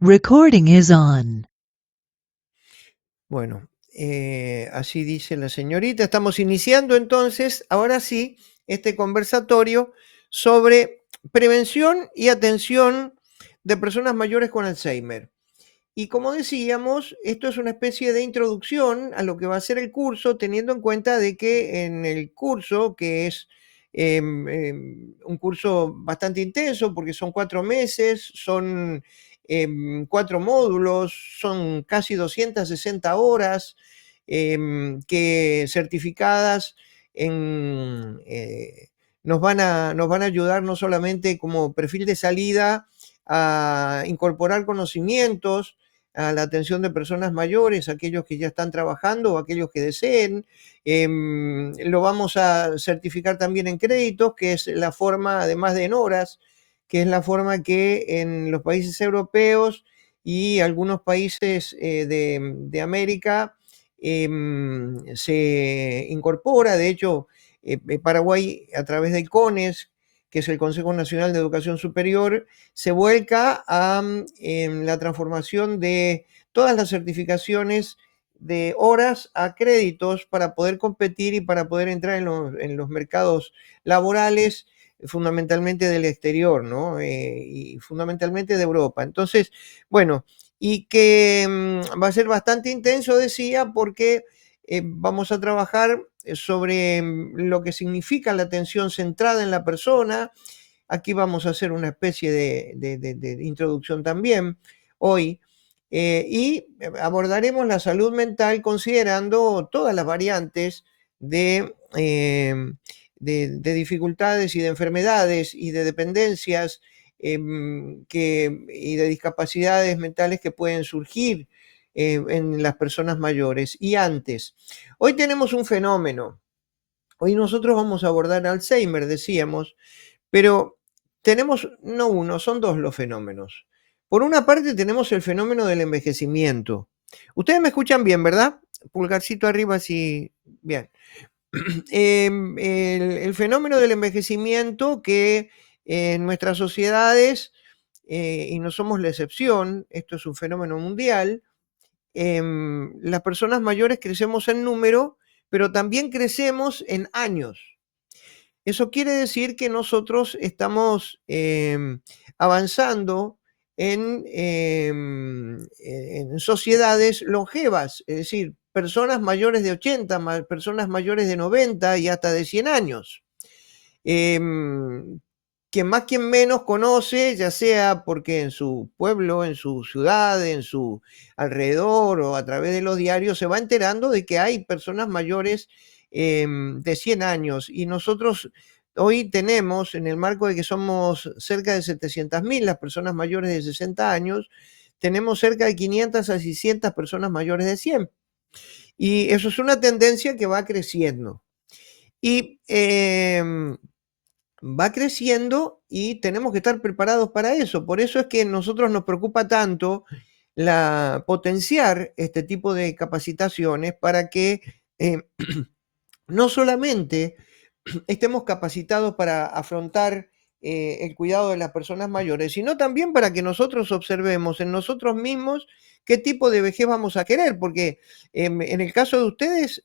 Recording is on. Bueno, así dice la señorita. Estamos iniciando entonces, ahora sí, este conversatorio sobre prevención y atención de personas mayores con Alzheimer. Y como decíamos, esto es una especie de introducción a lo que va a ser el curso, teniendo en cuenta de que en el curso, que es un curso bastante intenso, porque son 4 meses, son 4 módulos, son casi 260 horas que certificadas en, nos van a ayudar no solamente como perfil de salida a incorporar conocimientos, a la atención de personas mayores, aquellos que ya están trabajando o aquellos que deseen. Lo vamos a certificar también en créditos, que es la forma, además de en horas, que es la forma que en los países europeos y algunos países de América se incorpora. De hecho, Paraguay, a través del CONES, que es el Consejo Nacional de Educación Superior, se vuelca a la transformación de todas las certificaciones de horas a créditos para poder competir y para poder entrar en los mercados laborales, fundamentalmente del exterior, ¿no? Y fundamentalmente de Europa. Entonces, bueno, y que va a ser bastante intenso, decía, porque vamos a trabajar sobre lo que significa la atención centrada en la persona. Aquí vamos a hacer una especie de introducción también hoy. Y abordaremos la salud mental considerando todas las variantes de dificultades y de enfermedades y de dependencias y de discapacidades mentales que pueden surgir en las personas mayores y antes. Hoy tenemos un fenómeno. Hoy nosotros vamos a abordar Alzheimer, decíamos, pero tenemos no uno, son dos los fenómenos. Por una parte tenemos el fenómeno del envejecimiento. Ustedes me escuchan bien, ¿verdad? Pulgarcito arriba, sí. Bien. El fenómeno del envejecimiento que en nuestras sociedades, y no somos la excepción, esto es un fenómeno mundial, las personas mayores crecemos en número, pero también crecemos en años. Eso quiere decir que nosotros estamos avanzando en sociedades longevas, es decir, personas mayores de 80, personas mayores de 90 y hasta de 100 años. Em, Quien más, quien menos conoce, ya sea porque en su pueblo, en su ciudad, en su alrededor o a través de los diarios, se va enterando de que hay personas mayores de 100 años. Y nosotros hoy tenemos, en el marco de que somos cerca de 700.000 las personas mayores de 60 años, tenemos cerca de 500 a 600 personas mayores de 100. Y eso es una tendencia que va creciendo. Y va creciendo y tenemos que estar preparados para eso. Por eso es que a nosotros nos preocupa tanto potenciar este tipo de capacitaciones para que eh, no solamente estemos capacitados para afrontar el cuidado de las personas mayores, sino también para que nosotros observemos en nosotros mismos qué tipo de vejez vamos a querer, porque en el caso de ustedes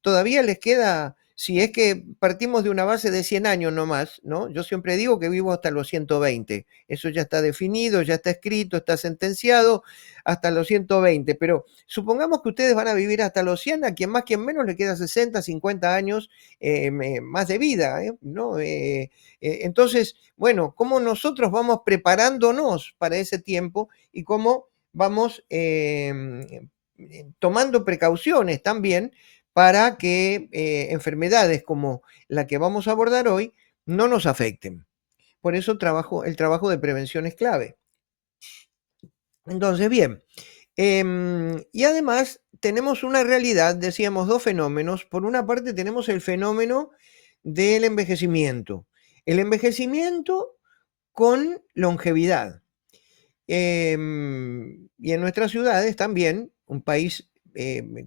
todavía les queda, si es que partimos de una base de 100 años nomás, ¿no? Yo siempre digo que vivo hasta los 120, eso ya está definido, ya está escrito, está sentenciado hasta los 120, pero supongamos que ustedes van a vivir hasta los 100, a quien más, quien menos le queda 60, 50 años más de vida, ¿no? Entonces, bueno, cómo nosotros vamos preparándonos para ese tiempo y cómo vamos tomando precauciones también para que enfermedades como la que vamos a abordar hoy no nos afecten. Por eso el trabajo de prevención es clave. Entonces, bien, y además tenemos una realidad, decíamos, dos fenómenos. Por una parte tenemos el fenómeno del envejecimiento. El envejecimiento con longevidad. Y en nuestras ciudades también, un país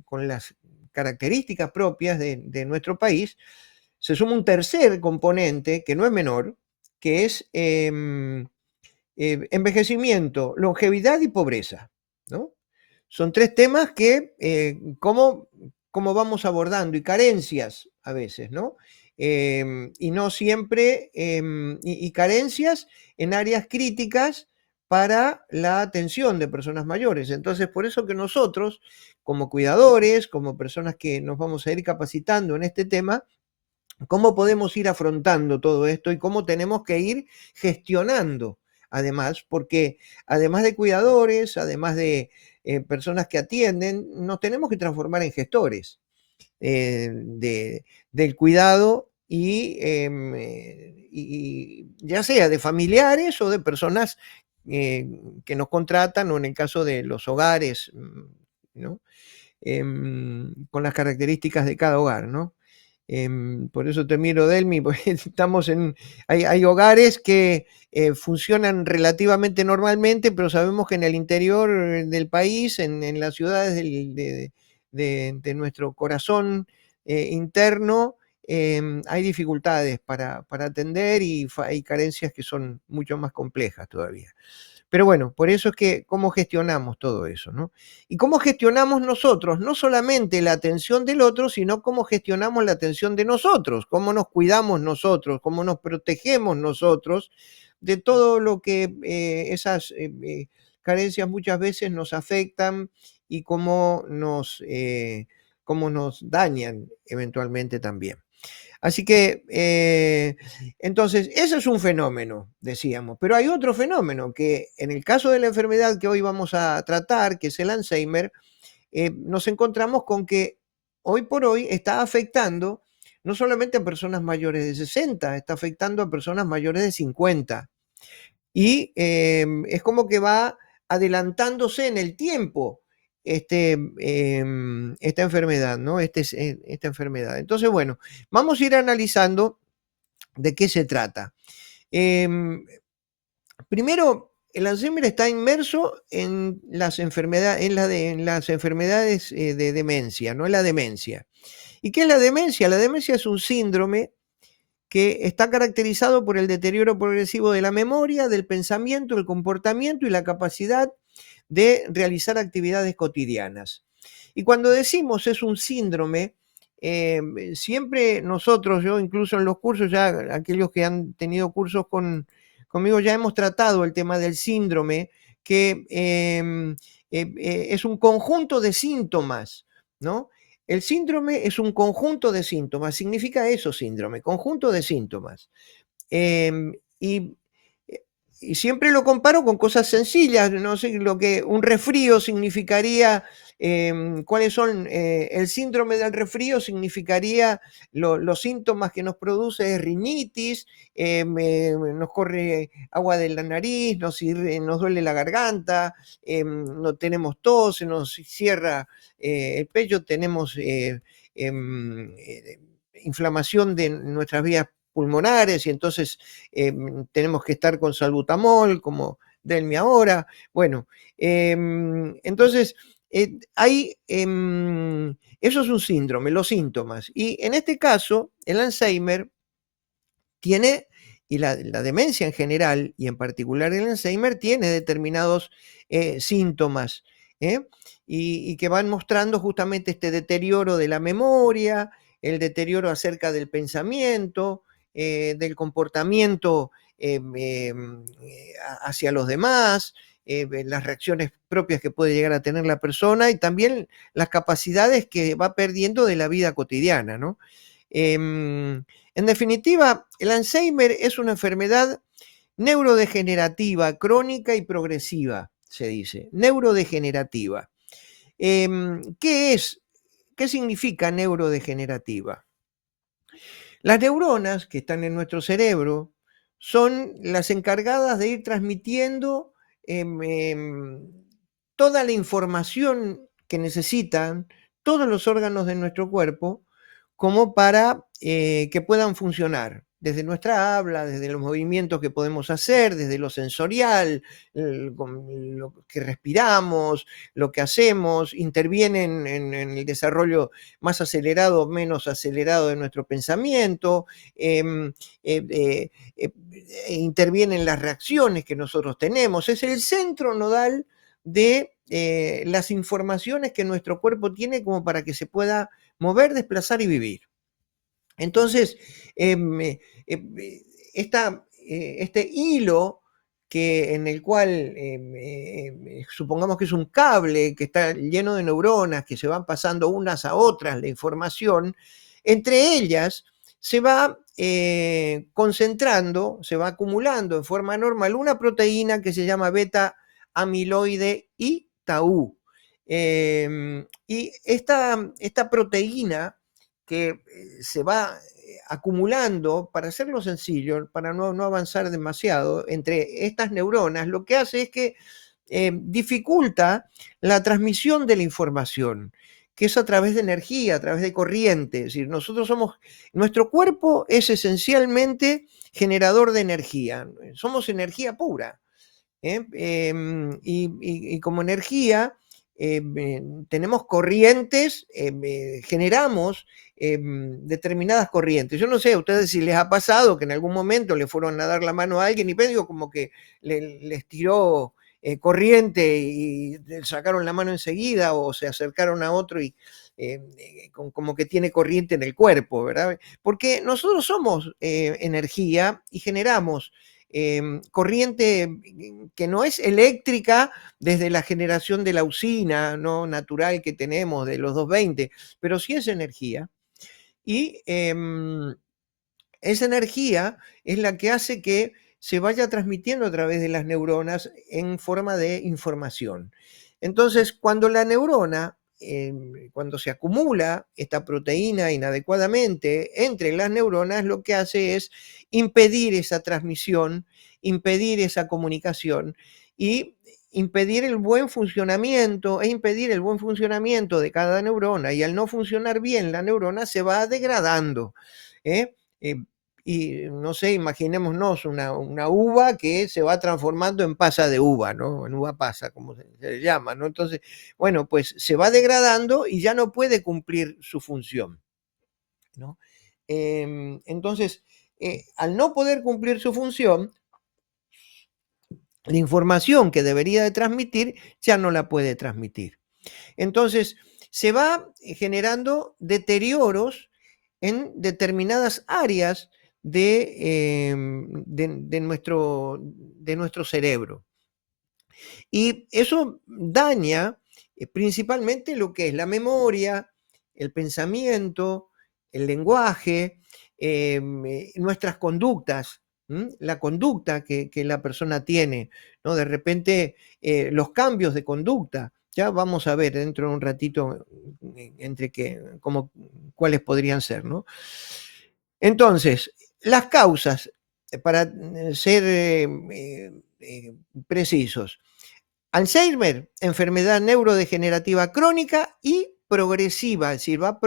con las características propias de nuestro país, se suma un tercer componente que no es menor, que es envejecimiento, longevidad y pobreza, ¿no? Son 3 temas que, cómo vamos abordando y carencias a veces, ¿no? Y no siempre, y carencias en áreas críticas para la atención de personas mayores. Entonces, por eso que nosotros, como cuidadores, como personas que nos vamos a ir capacitando en este tema, cómo podemos ir afrontando todo esto y cómo tenemos que ir gestionando, además, porque además de cuidadores, además de personas que atienden, nos tenemos que transformar en gestores del cuidado y ya sea de familiares o de personas que nos contratan o en el caso de los hogares, ¿no? Con las características de cada hogar, ¿no? Por eso te miro, Delmi, porque estamos hay hogares que funcionan relativamente normalmente, pero sabemos que en el interior del país, en las ciudades de nuestro corazón interno, hay dificultades para atender y hay carencias que son mucho más complejas todavía. Pero bueno, por eso es que cómo gestionamos todo eso, ¿no? Y cómo gestionamos nosotros, no solamente la atención del otro, sino cómo gestionamos la atención de nosotros, cómo nos cuidamos nosotros, cómo nos protegemos nosotros de todo lo que esas carencias muchas veces nos afectan y cómo nos dañan eventualmente también. Así que, entonces, ese es un fenómeno, decíamos, pero hay otro fenómeno que en el caso de la enfermedad que hoy vamos a tratar, que es el Alzheimer, nos encontramos con que hoy por hoy está afectando no solamente a personas mayores de 60, está afectando a personas mayores de 50. Y es como que va adelantándose en el tiempo esta enfermedad, ¿no? Esta enfermedad. Entonces, bueno, vamos a ir analizando de qué se trata. Em, Primero, el Alzheimer está inmerso en las enfermedades, en las enfermedades de demencia, no en la demencia. ¿Y qué es la demencia? La demencia es un síndrome que está caracterizado por el deterioro progresivo de la memoria, del pensamiento, el comportamiento y la capacidad de realizar actividades cotidianas. Y cuando decimos es un síndrome, siempre nosotros, yo incluso en los cursos, ya aquellos que han tenido cursos conmigo, ya hemos tratado el tema del síndrome, que es un conjunto de síntomas, ¿no? El síndrome es un conjunto de síntomas, significa eso síndrome, conjunto de síntomas. Em, y, eh, y siempre lo comparo con cosas sencillas, no sé, lo que un resfrío significaría, cuáles son, el síndrome del resfrío significaría los síntomas que nos produce es rinitis, nos corre agua de la nariz, nos duele la garganta, no tenemos tos, se nos cierra el pecho, tenemos inflamación de nuestras vías pulmonares y entonces tenemos que estar con salbutamol, como Delmi ahora. Bueno, entonces eso es un síndrome, los síntomas. Y en este caso, el Alzheimer tiene, y la demencia en general, y en particular el Alzheimer, tiene determinados síntomas, ¿eh? Y que van mostrando justamente este deterioro de la memoria, el deterioro acerca del pensamiento, del comportamiento hacia los demás, las reacciones propias que puede llegar a tener la persona y también las capacidades que va perdiendo de la vida cotidiana, ¿no? En definitiva, el Alzheimer es una enfermedad neurodegenerativa, crónica y progresiva, se dice, neurodegenerativa. ¿Qué es? ¿Qué significa neurodegenerativa? Las neuronas que están en nuestro cerebro son las encargadas de ir transmitiendo toda la información que necesitan todos los órganos de nuestro cuerpo como para que puedan funcionar. Desde nuestra habla, desde los movimientos que podemos hacer, desde lo sensorial, con lo que respiramos, lo que hacemos, intervienen en el desarrollo más acelerado o menos acelerado de nuestro pensamiento, em, eh, eh, intervienen las reacciones que nosotros tenemos. Es el centro nodal de las informaciones que nuestro cuerpo tiene como para que se pueda mover, desplazar y vivir. Entonces, este hilo en el cual supongamos que es un cable que está lleno de neuronas que se van pasando unas a otras la información, entre ellas se va concentrando, se va acumulando en forma normal una proteína que se llama beta amiloide y tau. Y esta proteína que se va acumulando, para hacerlo sencillo, para no avanzar demasiado, entre estas neuronas, lo que hace es que dificulta la transmisión de la información, que es a través de energía, a través de corriente. Es decir, nuestro cuerpo es esencialmente generador de energía, somos energía pura. Y como energía tenemos corrientes, generamos determinadas corrientes. Yo no sé a ustedes si les ha pasado que en algún momento le fueron a dar la mano a alguien y digo como que les tiró corriente y le sacaron la mano enseguida o se acercaron a otro y como que tiene corriente en el cuerpo, ¿verdad? Porque nosotros somos energía y generamos corriente que no es eléctrica desde la generación de la usina no natural que tenemos de los 220, pero sí es energía. Y esa energía es la que hace que se vaya transmitiendo a través de las neuronas en forma de información. Entonces, cuando la neurona, cuando se acumula esta proteína inadecuadamente entre las neuronas, lo que hace es impedir esa transmisión, impedir esa comunicación y impedir el buen funcionamiento de cada neurona. Y al no funcionar bien la neurona se va degradando. ¿eh? Eh, y no sé, imaginémonos una uva que se va transformando en pasa de uva, ¿no? En uva pasa, como se le llama, ¿no? Entonces, bueno, pues se va degradando y ya no puede cumplir su función, ¿no? Entonces, al no poder cumplir su función, la información que debería de transmitir ya no la puede transmitir. Entonces, se va generando deterioros en determinadas áreas de nuestro cerebro. Y eso daña principalmente lo que es la memoria, el pensamiento, el lenguaje, nuestras conductas, la conducta que la persona tiene, ¿no? De repente, los cambios de conducta. Ya vamos a ver dentro de un ratito cuáles podrían ser, ¿no? Entonces, las causas, para ser precisos. Alzheimer, enfermedad neurodegenerativa crónica y progresiva, es decir, va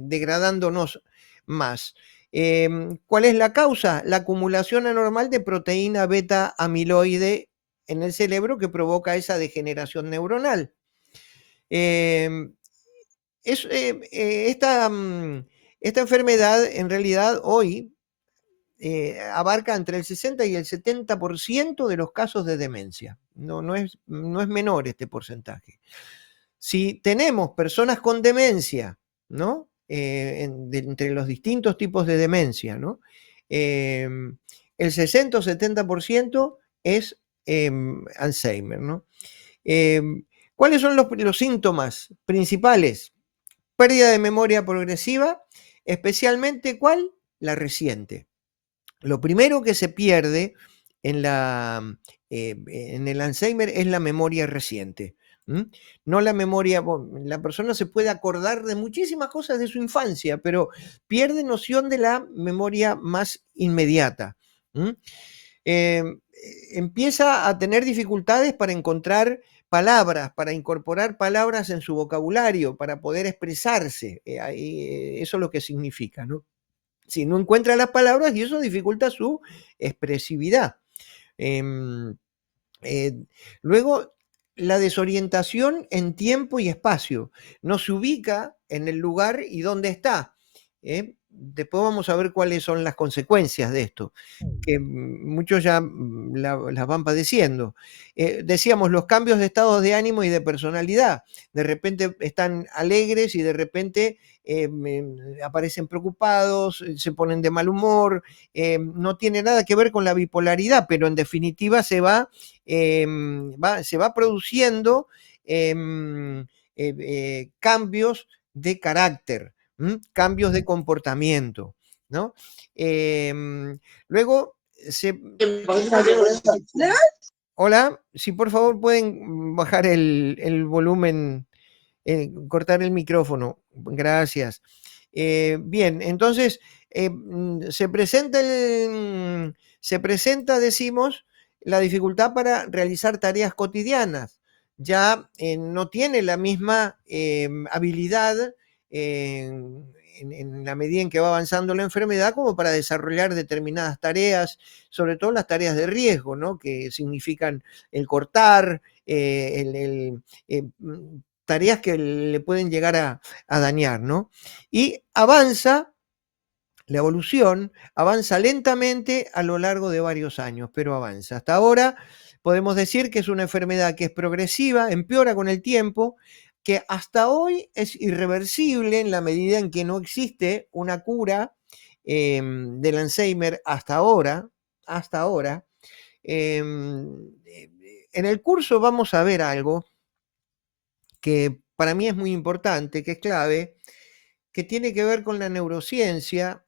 degradándonos más. ¿Cuál es la causa? La acumulación anormal de proteína beta amiloide en el cerebro que provoca esa degeneración neuronal. Em, es, esta enfermedad en realidad hoy abarca entre el 60 y el 70% de los casos de demencia. No es menor este porcentaje. Si tenemos personas con demencia, ¿no? Entre los distintos tipos de demencia, ¿no? El 60 o 70% es Alzheimer, ¿no? ¿Cuáles son los síntomas principales? Pérdida de memoria progresiva, especialmente ¿cuál? La reciente. Lo primero que se pierde en el Alzheimer es la memoria reciente. No la memoria, la persona se puede acordar de muchísimas cosas de su infancia, pero pierde noción de la memoria más inmediata. Empieza a tener dificultades para encontrar palabras, para incorporar palabras en su vocabulario, para poder expresarse. Eso es lo que significa, ¿no? Si no encuentra las palabras y eso dificulta su expresividad. Em, eh, Luego, la desorientación en tiempo y espacio. No se ubica en el lugar y dónde está. después vamos a ver cuáles son las consecuencias de esto, que muchos ya las van padeciendo. Decíamos, los cambios de estados de ánimo y de personalidad. De repente están alegres y de repente aparecen preocupados, se ponen de mal humor. No tiene nada que ver con la bipolaridad, pero en definitiva se va produciendo cambios de carácter, cambios de comportamiento, ¿no? Luego se... Hola, si por favor pueden bajar el volumen, cortar el micrófono. Gracias. Bien, entonces se presenta, decimos, la dificultad para realizar tareas cotidianas. Ya no tiene la misma habilidad en la medida en que va avanzando la enfermedad como para desarrollar determinadas tareas, sobre todo las tareas de riesgo, ¿no? Que significan el cortar, tareas que le pueden llegar a dañar, ¿no? Y avanza, la evolución avanza lentamente a lo largo de varios años, pero avanza. Hasta ahora podemos decir que es una enfermedad que es progresiva, empeora con el tiempo, que hasta hoy es irreversible en la medida en que no existe una cura del Alzheimer hasta ahora. En el curso vamos a ver algo que para mí es muy importante, que es clave, que tiene que ver con la neurociencia,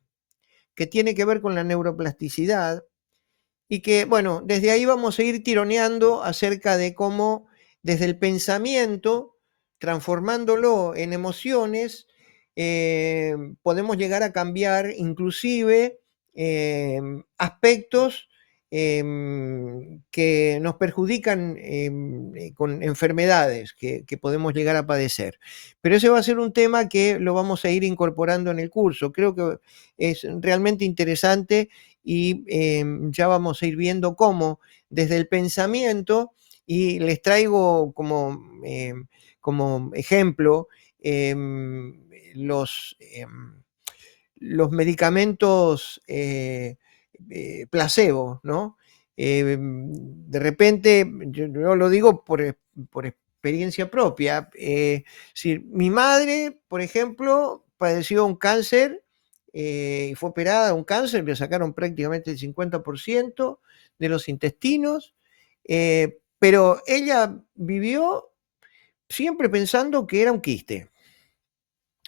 que tiene que ver con la neuroplasticidad, y que, bueno, desde ahí vamos a ir tironeando acerca de cómo desde el pensamiento, transformándolo en emociones, podemos llegar a cambiar inclusive aspectos que nos perjudican con enfermedades que podemos llegar a padecer. Pero ese va a ser un tema que lo vamos a ir incorporando en el curso. Creo que es realmente interesante y ya vamos a ir viendo cómo desde el pensamiento, y les traigo como ejemplo los, los medicamentos placebo, ¿no? De repente, yo lo digo por experiencia propia. Si mi madre, por ejemplo, padeció un cáncer y fue operada de un cáncer, le sacaron prácticamente el 50% de los intestinos, pero ella vivió siempre pensando que era un quiste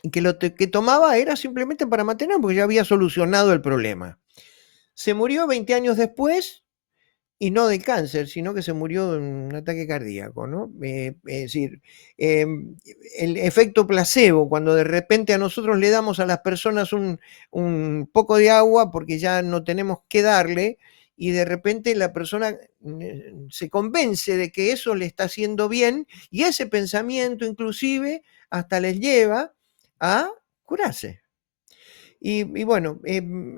y que que tomaba era simplemente para mantener, porque ya había solucionado el problema. Se murió 20 años después y no del cáncer, sino que se murió de un ataque cardíaco, ¿no? Es decir, el efecto placebo, cuando de repente a nosotros le damos a las personas un poco de agua porque ya no tenemos que darle, y de repente la persona se convence de que eso le está haciendo bien, y ese pensamiento inclusive hasta les lleva a curarse. Y bueno,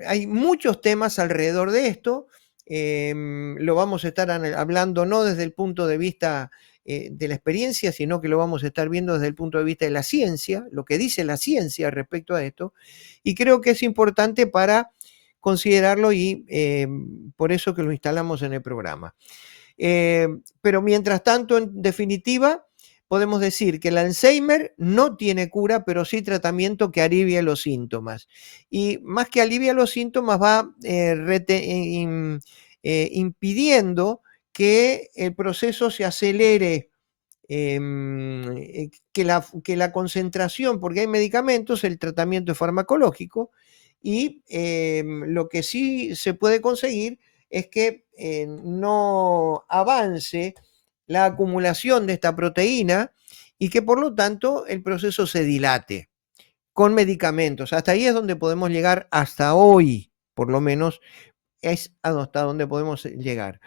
hay muchos temas alrededor de esto. Lo vamos a estar hablando no desde el punto de vista de la experiencia, sino que lo vamos a estar viendo desde el punto de vista de la ciencia, lo que dice la ciencia respecto a esto. Y creo que es importante para considerarlo, y por eso que lo instalamos en el programa. Pero mientras tanto, en definitiva, podemos decir que el Alzheimer no tiene cura, pero sí tratamiento que alivia los síntomas. Y más que alivia los síntomas, va impidiendo que el proceso se acelere, que la concentración, porque hay medicamentos, el tratamiento es farmacológico, y lo que sí se puede conseguir es que no avance la acumulación de esta proteína y que por lo tanto el proceso se dilate con medicamentos. Hasta ahí es donde podemos llegar hasta hoy, por lo menos es hasta donde podemos llegar.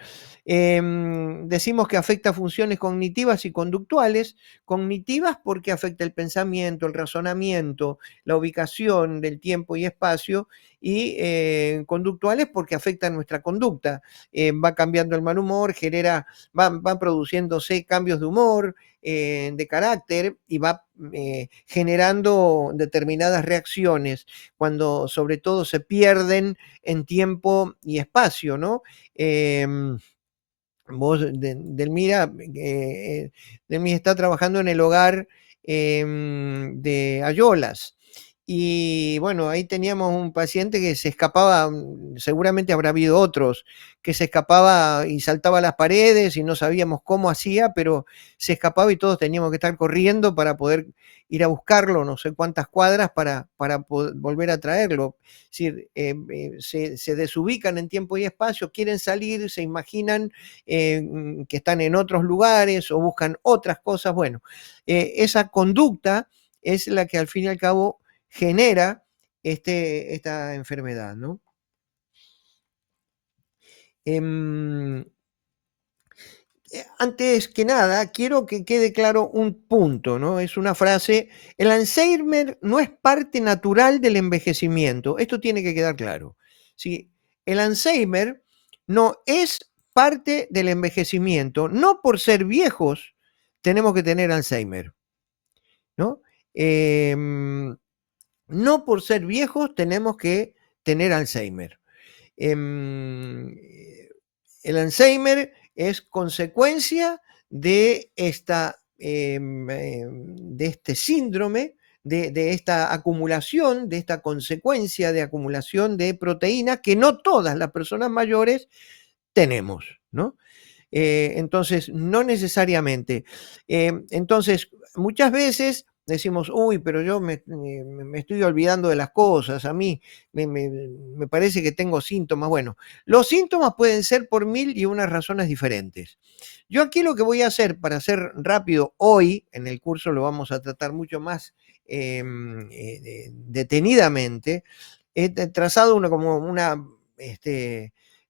Decimos que afecta funciones cognitivas y conductuales. Cognitivas porque afecta el pensamiento, el razonamiento, la ubicación del tiempo y espacio, y conductuales porque afecta nuestra conducta. Va cambiando el mal humor, van produciéndose cambios de humor, de carácter y va generando determinadas reacciones cuando sobre todo se pierden en tiempo y espacio, ¿no? Em, Vos, Delmira, Delmira está trabajando en el hogar de Ayolas. Y bueno, ahí teníamos un paciente que se escapaba, seguramente habrá habido otros, que se escapaba y saltaba las paredes y no sabíamos cómo hacía, pero se escapaba y todos teníamos que estar corriendo para poder ir a buscarlo, no sé cuántas cuadras para volver a traerlo. Es decir, se desubican en tiempo y espacio, quieren salir, se imaginan que están en otros lugares o buscan otras cosas. Bueno, esa conducta es la que al fin y al cabo genera esta enfermedad, ¿no? Em, Antes que nada, quiero que quede claro un punto, ¿no? Es una frase, el Alzheimer no es parte natural del envejecimiento. Esto tiene que quedar claro. ¿Sí? El Alzheimer no es parte del envejecimiento. No por ser viejos tenemos que tener Alzheimer, ¿no? Em, no por ser viejos tenemos que tener Alzheimer. Em, el Alzheimer es consecuencia de de este síndrome, de esta acumulación, de esta consecuencia de acumulación de proteínas que no todas las personas mayores tenemos, ¿no? Entonces, no necesariamente. Entonces, muchas veces decimos, uy, pero yo me estoy olvidando de las cosas, a mí me parece que tengo síntomas. Bueno, los síntomas pueden ser por mil y unas razones diferentes. Yo aquí lo que voy a hacer para ser rápido hoy, en el curso lo vamos a tratar mucho más detenidamente, he trazado como una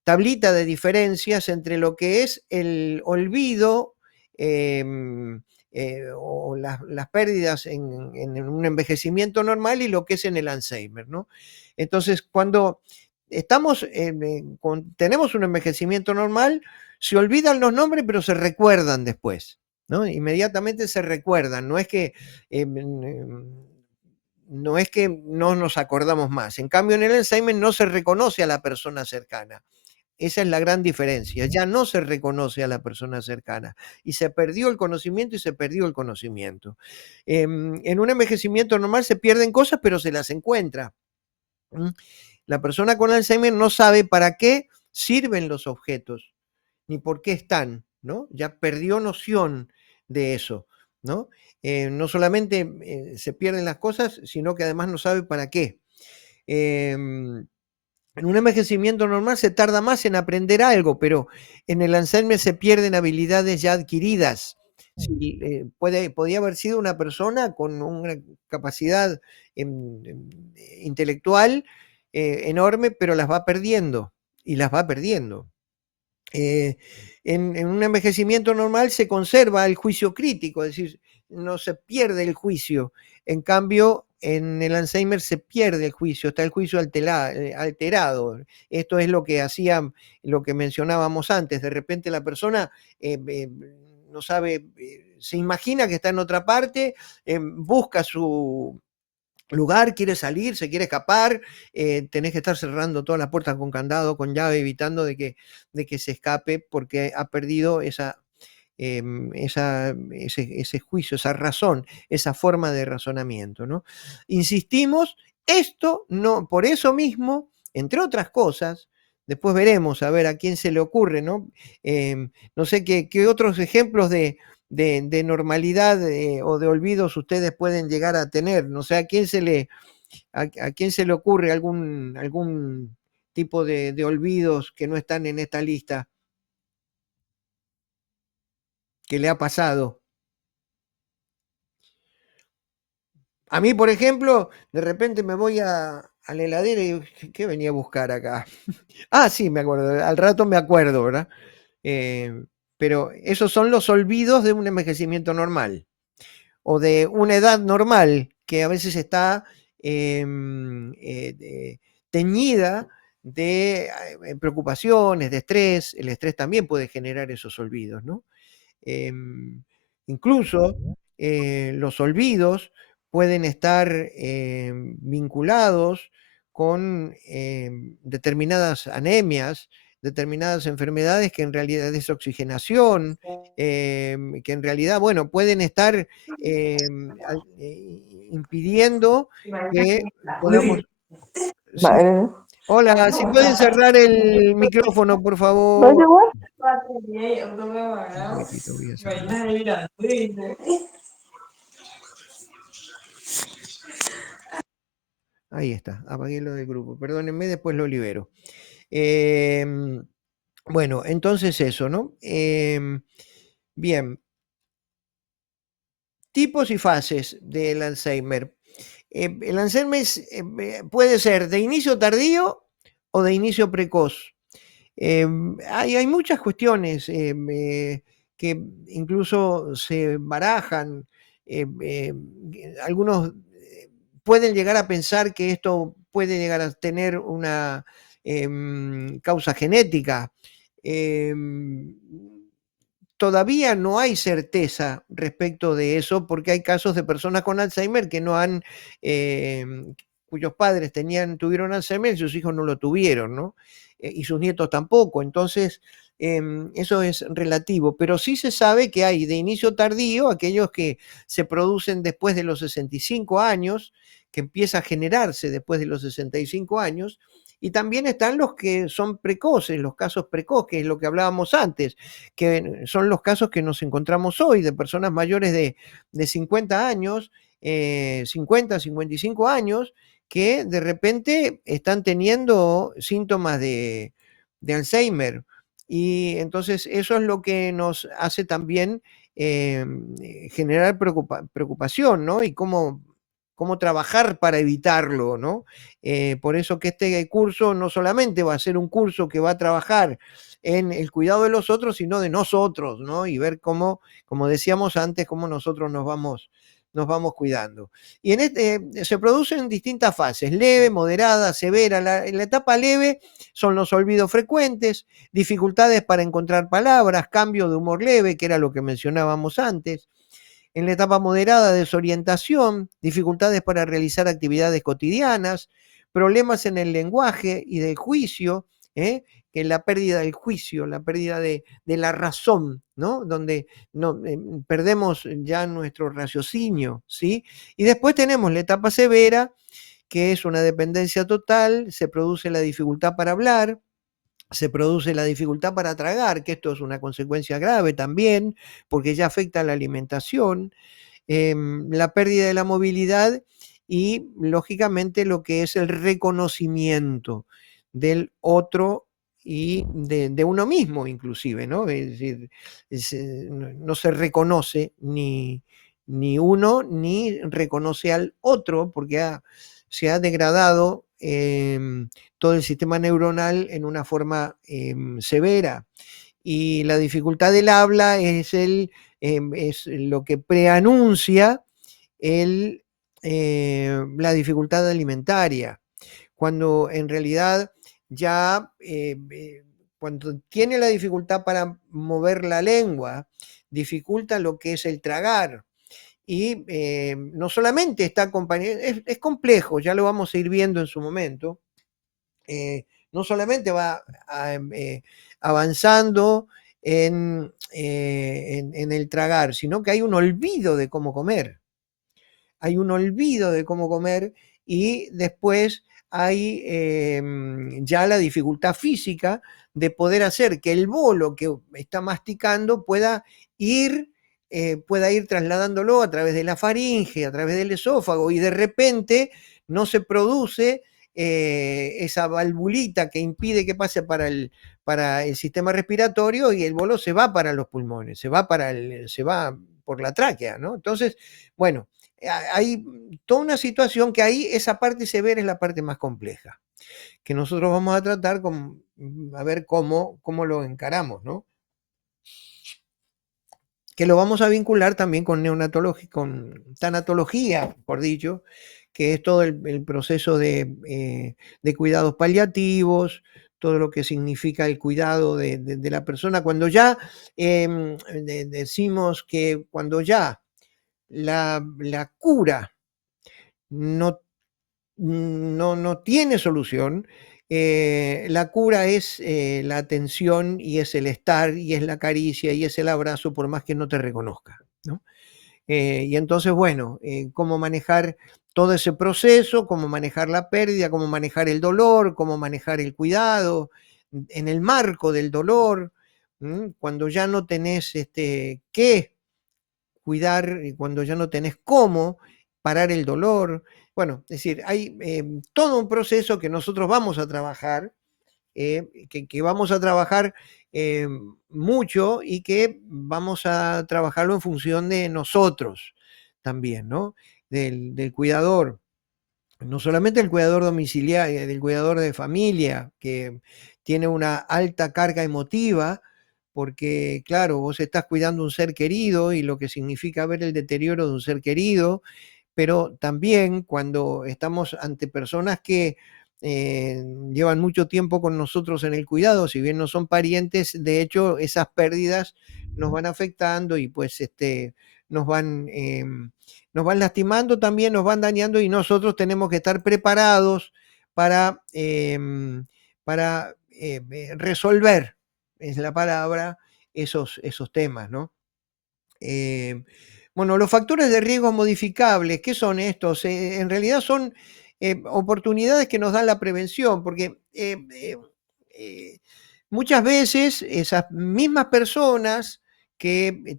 tablita de diferencias entre lo que es el olvido o las pérdidas en un envejecimiento normal y lo que es en el Alzheimer, ¿no? Entonces, cuando tenemos un envejecimiento normal, se olvidan los nombres, pero se recuerdan después, ¿no? Inmediatamente se recuerdan, no es que no nos acordamos más. En cambio, en el Alzheimer no se reconoce a la persona cercana. Esa es la gran diferencia. Ya no se reconoce a la persona cercana y se perdió el conocimiento y se perdió el conocimiento. En un envejecimiento normal se pierden cosas, pero se las encuentra. ¿Mm? La persona con Alzheimer no sabe para qué sirven los objetos, ni por qué están, ¿no? Ya perdió noción de eso, ¿no? No solamente se pierden las cosas, sino que además no sabe para qué. Em, en un envejecimiento normal se tarda más en aprender algo, pero en el Alzheimer se pierden habilidades ya adquiridas. Sí, podía haber sido una persona con una capacidad intelectual enorme, pero las va perdiendo y las va perdiendo. Eh, en un envejecimiento normal se conserva el juicio crítico, es decir, no se pierde el juicio. En cambio, en el Alzheimer se pierde el juicio, está el juicio alterado. Esto es lo que hacía, lo que mencionábamos antes. De repente la persona no sabe, se imagina que está en otra parte, busca su lugar, quiere salir, se quiere escapar, tenés que estar cerrando todas las puertas con candado, con llave, evitando de que se escape porque ha perdido ese juicio, esa razón, esa forma de razonamiento, ¿no? Insistimos, esto no, por eso mismo, entre otras cosas, después veremos a ver a quién se le ocurre, ¿no? No sé qué otros ejemplos de normalidad o de olvidos ustedes pueden llegar a tener. No sé, a quién se le ocurre algún tipo de olvidos que no están en esta lista que le ha pasado. A mí, por ejemplo, de repente me voy a la heladera y digo, ¿qué venía a buscar acá? Ah, sí, me acuerdo, al rato me acuerdo, ¿verdad? Pero esos son los olvidos de un envejecimiento normal o de una edad normal que a veces está teñida de preocupaciones, de estrés. El estrés también puede generar esos olvidos, ¿no? Em, Incluso los olvidos pueden estar vinculados con determinadas anemias, determinadas enfermedades que en realidad es oxigenación, que en realidad, bueno, pueden estar impidiendo que podamos... Sí. Hola, si pueden cerrar el micrófono, por favor. Un poquitito voy a cerrar. Ahí está, apagué lo del grupo. Perdónenme, después lo libero. Bueno, entonces eso, ¿no? Bien, tipos y fases del Alzheimer. El Alzheimer puede ser de inicio tardío o de inicio precoz. Hay muchas cuestiones que incluso se barajan. Algunos pueden llegar a pensar que esto puede llegar a tener una causa genética. Em, Todavía no hay certeza respecto de eso, porque hay casos de personas con Alzheimer que no han, cuyos padres tuvieron Alzheimer y sus hijos no lo tuvieron, ¿no? Y sus nietos tampoco. Entonces, eso es relativo, pero sí se sabe que hay de inicio tardío aquellos que se producen después de los 65 años, que empieza a generarse después de los 65 años, y también están los que son precoces, los casos precoces, que es lo que hablábamos antes, que son los casos que nos encontramos hoy de personas mayores de 50 años, 50, 55 años, que de repente están teniendo síntomas de Alzheimer. Y entonces eso es lo que nos hace también generar preocupación, ¿no? Y cómo trabajar para evitarlo, ¿no? Por eso que este curso no solamente va a ser un curso que va a trabajar en el cuidado de los otros, sino de nosotros, ¿no? Y ver cómo, como decíamos antes, cómo nosotros nos vamos cuidando. Y se producen distintas fases: leve, moderada, severa. En la etapa leve son los olvidos frecuentes, dificultades para encontrar palabras, cambio de humor leve, que era lo que mencionábamos antes. En la etapa moderada, desorientación, dificultades para realizar actividades cotidianas, problemas en el lenguaje y del juicio, que la pérdida del juicio, la pérdida de la razón, ¿no? Donde no, perdemos ya nuestro raciocinio, ¿sí? Y después tenemos la etapa severa, que es una dependencia total, se produce la dificultad para hablar, se produce la dificultad para tragar, que esto es una consecuencia grave también, porque ya afecta a la alimentación, la pérdida de la movilidad y, lógicamente, lo que es el reconocimiento del otro y de uno mismo, inclusive, ¿no? Es decir, no se reconoce ni uno ni reconoce al otro, porque se ha degradado todo el sistema neuronal en una forma severa. Y la dificultad del habla es lo que preanuncia la dificultad alimentaria, cuando en realidad ya, cuando tiene la dificultad para mover la lengua, dificulta lo que es el tragar. Y no solamente está acompañado, es complejo, ya lo vamos a ir viendo en su momento. No solamente va avanzando en el tragar, sino que hay un olvido de cómo comer. Hay un olvido de cómo comer, y después hay ya la dificultad física de poder hacer que el bolo que está masticando pueda ir trasladándolo a través de la faringe, a través del esófago, y de repente no se produce esa valvulita que impide que pase para el sistema respiratorio, y el bolo se va para los pulmones, se va por la tráquea, ¿no? Entonces, bueno, hay toda una situación que ahí esa parte severa es la parte más compleja, que nosotros vamos a tratar a ver cómo lo encaramos, ¿no? Que lo vamos a vincular también con neonatología, con tanatología, por dicho, que es todo el proceso de cuidados paliativos, todo lo que significa el cuidado de la persona. Cuando ya decimos que cuando ya la cura no, no tiene solución, la cura es la atención y es el estar y es la caricia y es el abrazo por más que no te reconozca, ¿no? Y entonces, bueno, cómo manejar todo ese proceso, cómo manejar la pérdida, cómo manejar el dolor, cómo manejar el cuidado, en el marco del dolor, cuando ya no tenés qué cuidar, y cuando ya no tenés cómo parar el dolor. Bueno, es decir, hay todo un proceso que nosotros vamos a trabajar, que vamos a trabajar mucho y que vamos a trabajarlo en función de nosotros también, ¿no? Del cuidador. No solamente el cuidador domiciliario, del cuidador de familia, que tiene una alta carga emotiva, porque claro, vos estás cuidando un ser querido y lo que significa ver el deterioro de un ser querido, pero también cuando estamos ante personas que llevan mucho tiempo con nosotros en el cuidado, si bien no son parientes, de hecho esas pérdidas nos van afectando y pues nos van lastimando también, nos van dañando y nosotros tenemos que estar preparados para resolver, es la palabra, esos temas, ¿no? Eh, bueno, los factores de riesgo modificables, ¿qué son estos? En realidad son oportunidades que nos da la prevención, porque eh, muchas veces esas mismas personas que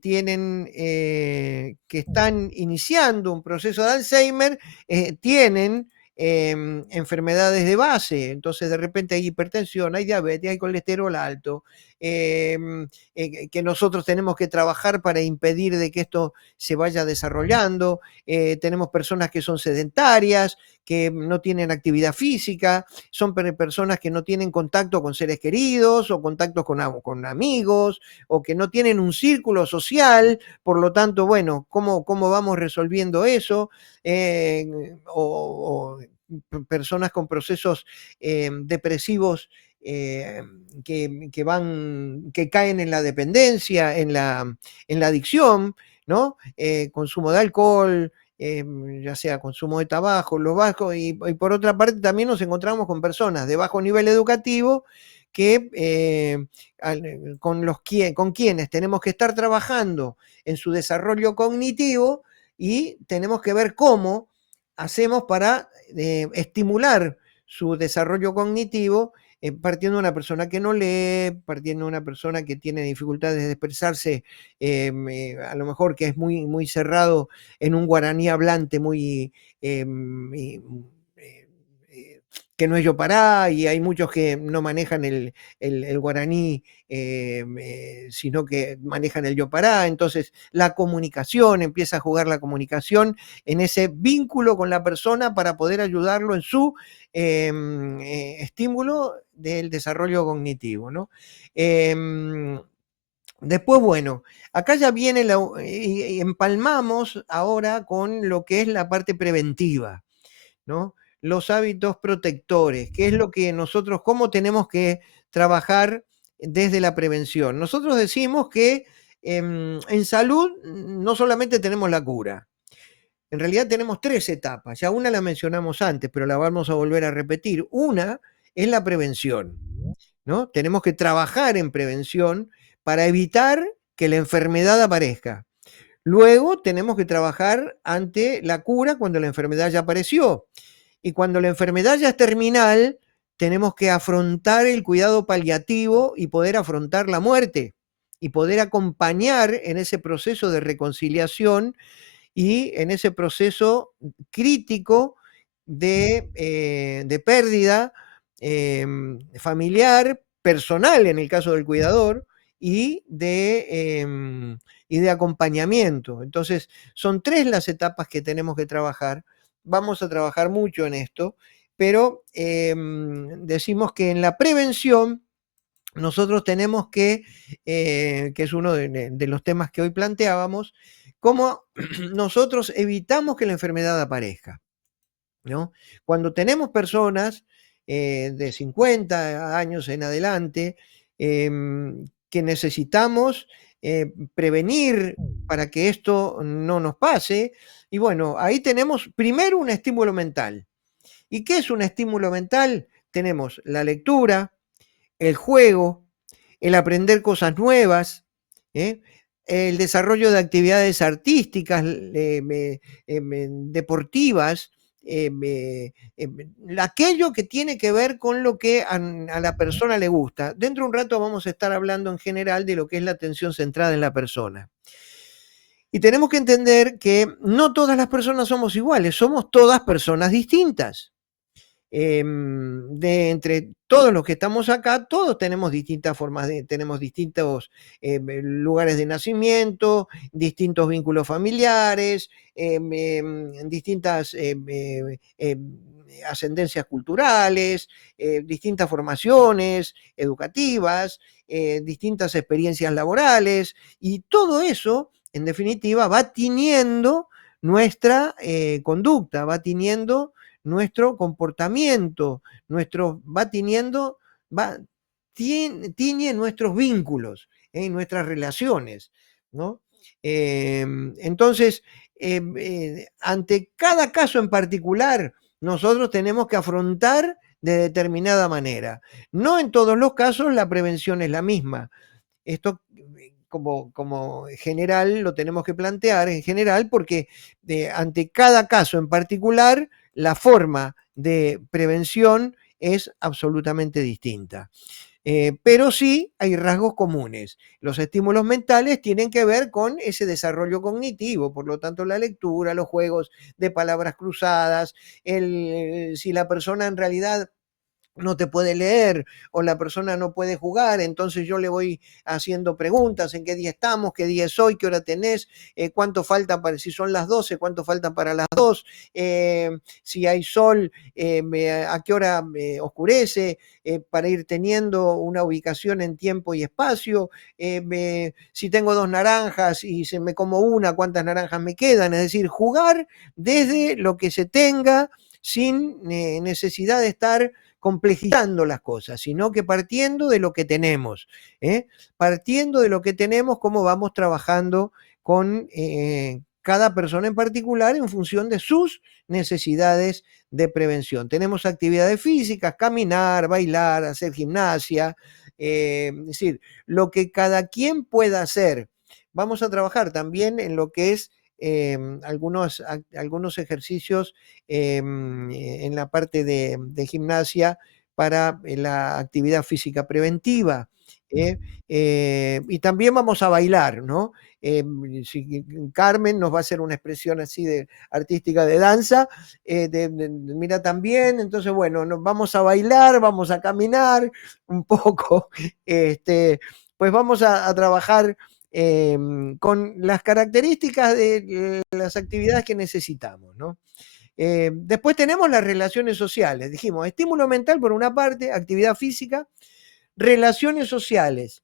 que están iniciando un proceso de Alzheimer, tienen enfermedades de base. Entonces, de repente hay hipertensión, hay diabetes, hay colesterol alto, que nosotros tenemos que trabajar para impedir de que esto se vaya desarrollando. Tenemos personas que son sedentarias, que no tienen actividad física, son personas que no tienen contacto con seres queridos o contactos con amigos o que no tienen un círculo social. Por lo tanto, bueno, ¿cómo vamos resolviendo eso? O personas con procesos depresivos, eh, que caen en la dependencia, en la adicción, ¿no? Consumo de alcohol, ya sea consumo de tabaco, los bajos, y por otra parte también nos encontramos con personas de bajo nivel educativo que con quienes tenemos que estar trabajando en su desarrollo cognitivo y tenemos que ver cómo hacemos para estimular su desarrollo cognitivo, partiendo de una persona que no lee, partiendo de una persona que tiene dificultades de expresarse, a lo mejor que es muy cerrado en un guaraní hablante muy, eh, eh, que no es yopará, y hay muchos que no manejan el guaraní, sino que manejan el yopará. Entonces, la comunicación, empieza a jugar la comunicación en ese vínculo con la persona para poder ayudarlo en su estímulo del desarrollo cognitivo, ¿no? Em, Después, bueno, acá ya viene y empalmamos ahora con lo que es la parte preventiva, ¿no? Los hábitos protectores, qué es lo que nosotros, cómo tenemos que trabajar desde la prevención. Nosotros decimos que en salud no solamente tenemos la cura, en realidad tenemos tres etapas, ya una la mencionamos antes, pero la vamos a volver a repetir. Una es la prevención, ¿no? Tenemos que trabajar en prevención para evitar que la enfermedad aparezca. Luego tenemos que trabajar ante la cura cuando la enfermedad ya apareció. Y cuando la enfermedad ya es terminal, tenemos que afrontar el cuidado paliativo y poder afrontar la muerte y poder acompañar en ese proceso de reconciliación y en ese proceso crítico de pérdida familiar, personal en el caso del cuidador, y y de acompañamiento. Entonces, son tres las etapas que tenemos que trabajar. Vamos a trabajar mucho en esto, pero decimos que en la prevención nosotros tenemos que es uno de los temas que hoy planteábamos, cómo nosotros evitamos que la enfermedad aparezca, ¿no? Cuando tenemos personas de 50 años en adelante, que necesitamos prevenir para que esto no nos pase. Y bueno, ahí tenemos primero un estímulo mental. ¿Y qué es un estímulo mental? Tenemos la lectura, el juego, el aprender cosas nuevas, ¿eh? El desarrollo de actividades artísticas, deportivas, aquello que tiene que ver con lo que a la persona le gusta. Dentro de un rato vamos a estar hablando en general de lo que es la atención centrada en la persona. Y tenemos que entender que no todas las personas somos iguales, somos todas personas distintas. De entre todos los que estamos acá, todos tenemos distintas formas tenemos distintos lugares de nacimiento, distintos vínculos familiares, distintas ascendencias culturales, distintas formaciones educativas, distintas experiencias laborales, y todo eso, en definitiva, va tiñendo nuestra conducta, va tiñendo nuestro comportamiento, va tiniendo, va, tiñe nuestros vínculos, nuestras relaciones, ¿no? Entonces, ante cada caso en particular, nosotros tenemos que afrontar de determinada manera. No en todos los casos la prevención es la misma. Esto como general lo tenemos que plantear en general porque ante cada caso en particular la forma de prevención es absolutamente distinta. Pero sí hay rasgos comunes. Los estímulos mentales tienen que ver con ese desarrollo cognitivo, por lo tanto la lectura, los juegos de palabras cruzadas, si la persona en realidad no te puede leer o la persona no puede jugar, entonces yo le voy haciendo preguntas, en qué día estamos, qué día es hoy, qué hora tenés, cuánto falta para, si son las 12, cuánto falta para las 2, si hay sol, a qué hora oscurece, para ir teniendo una ubicación en tiempo y espacio, si tengo 2 naranjas y se me como una, cuántas naranjas me quedan, es decir, jugar desde lo que se tenga sin necesidad de estar complejizando las cosas, sino que partiendo de lo que tenemos, ¿eh? Partiendo de lo que tenemos, cómo vamos trabajando con cada persona en particular en función de sus necesidades de prevención. Tenemos actividades físicas, caminar, bailar, hacer gimnasia, es decir, lo que cada quien pueda hacer. Vamos a trabajar también en lo que es algunos ejercicios en la parte de gimnasia para la actividad física preventiva. ¿Eh? Y también vamos a bailar, ¿no? Si Carmen nos va a hacer una expresión así de artística de danza, mira también, entonces bueno, nos vamos a bailar, vamos a caminar un poco, pues vamos a trabajar con las características de las actividades que necesitamos, ¿no? Después tenemos las relaciones sociales. Dijimos, estímulo mental por una parte, actividad física, relaciones sociales.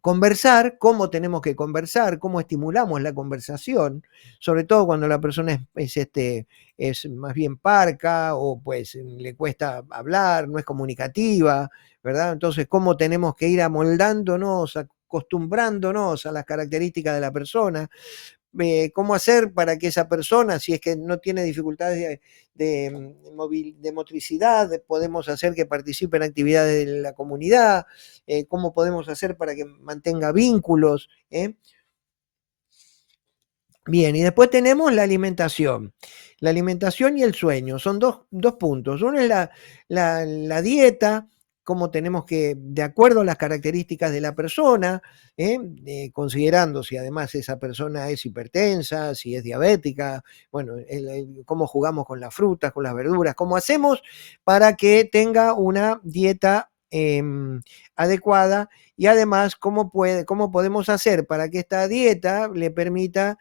Conversar, cómo tenemos que conversar, cómo estimulamos la conversación, sobre todo cuando la persona es más bien parca o pues le cuesta hablar, no es comunicativa, ¿verdad? Entonces, cómo tenemos que ir amoldándonos, acostumbrándonos a las características de la persona, cómo hacer para que esa persona, si es que no tiene dificultades de motricidad, podemos hacer que participe en actividades de la comunidad, cómo podemos hacer para que mantenga vínculos. Bien, y después tenemos la alimentación. La alimentación y el sueño son dos puntos. Uno es la dieta, cómo tenemos que, de acuerdo a las características de la persona, considerando si además esa persona es hipertensa, si es diabética, bueno, cómo jugamos con las frutas, con las verduras, cómo hacemos para que tenga una dieta adecuada y además cómo podemos hacer para que esta dieta le permita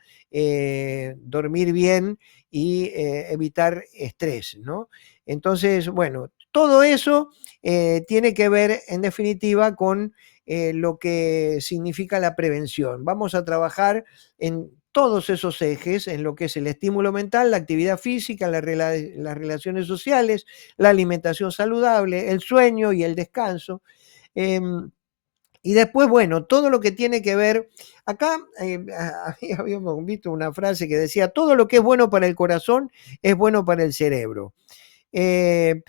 dormir bien y evitar estrés, ¿no? Entonces, bueno, todo eso tiene que ver en definitiva con lo que significa la prevención. Vamos a trabajar en todos esos ejes, en lo que es el estímulo mental, la actividad física, las relaciones sociales, la alimentación saludable, el sueño y el descanso. Em, y después, bueno, todo lo que tiene que ver, acá habíamos visto una frase que decía, todo lo que es bueno para el corazón es bueno para el cerebro. Eh,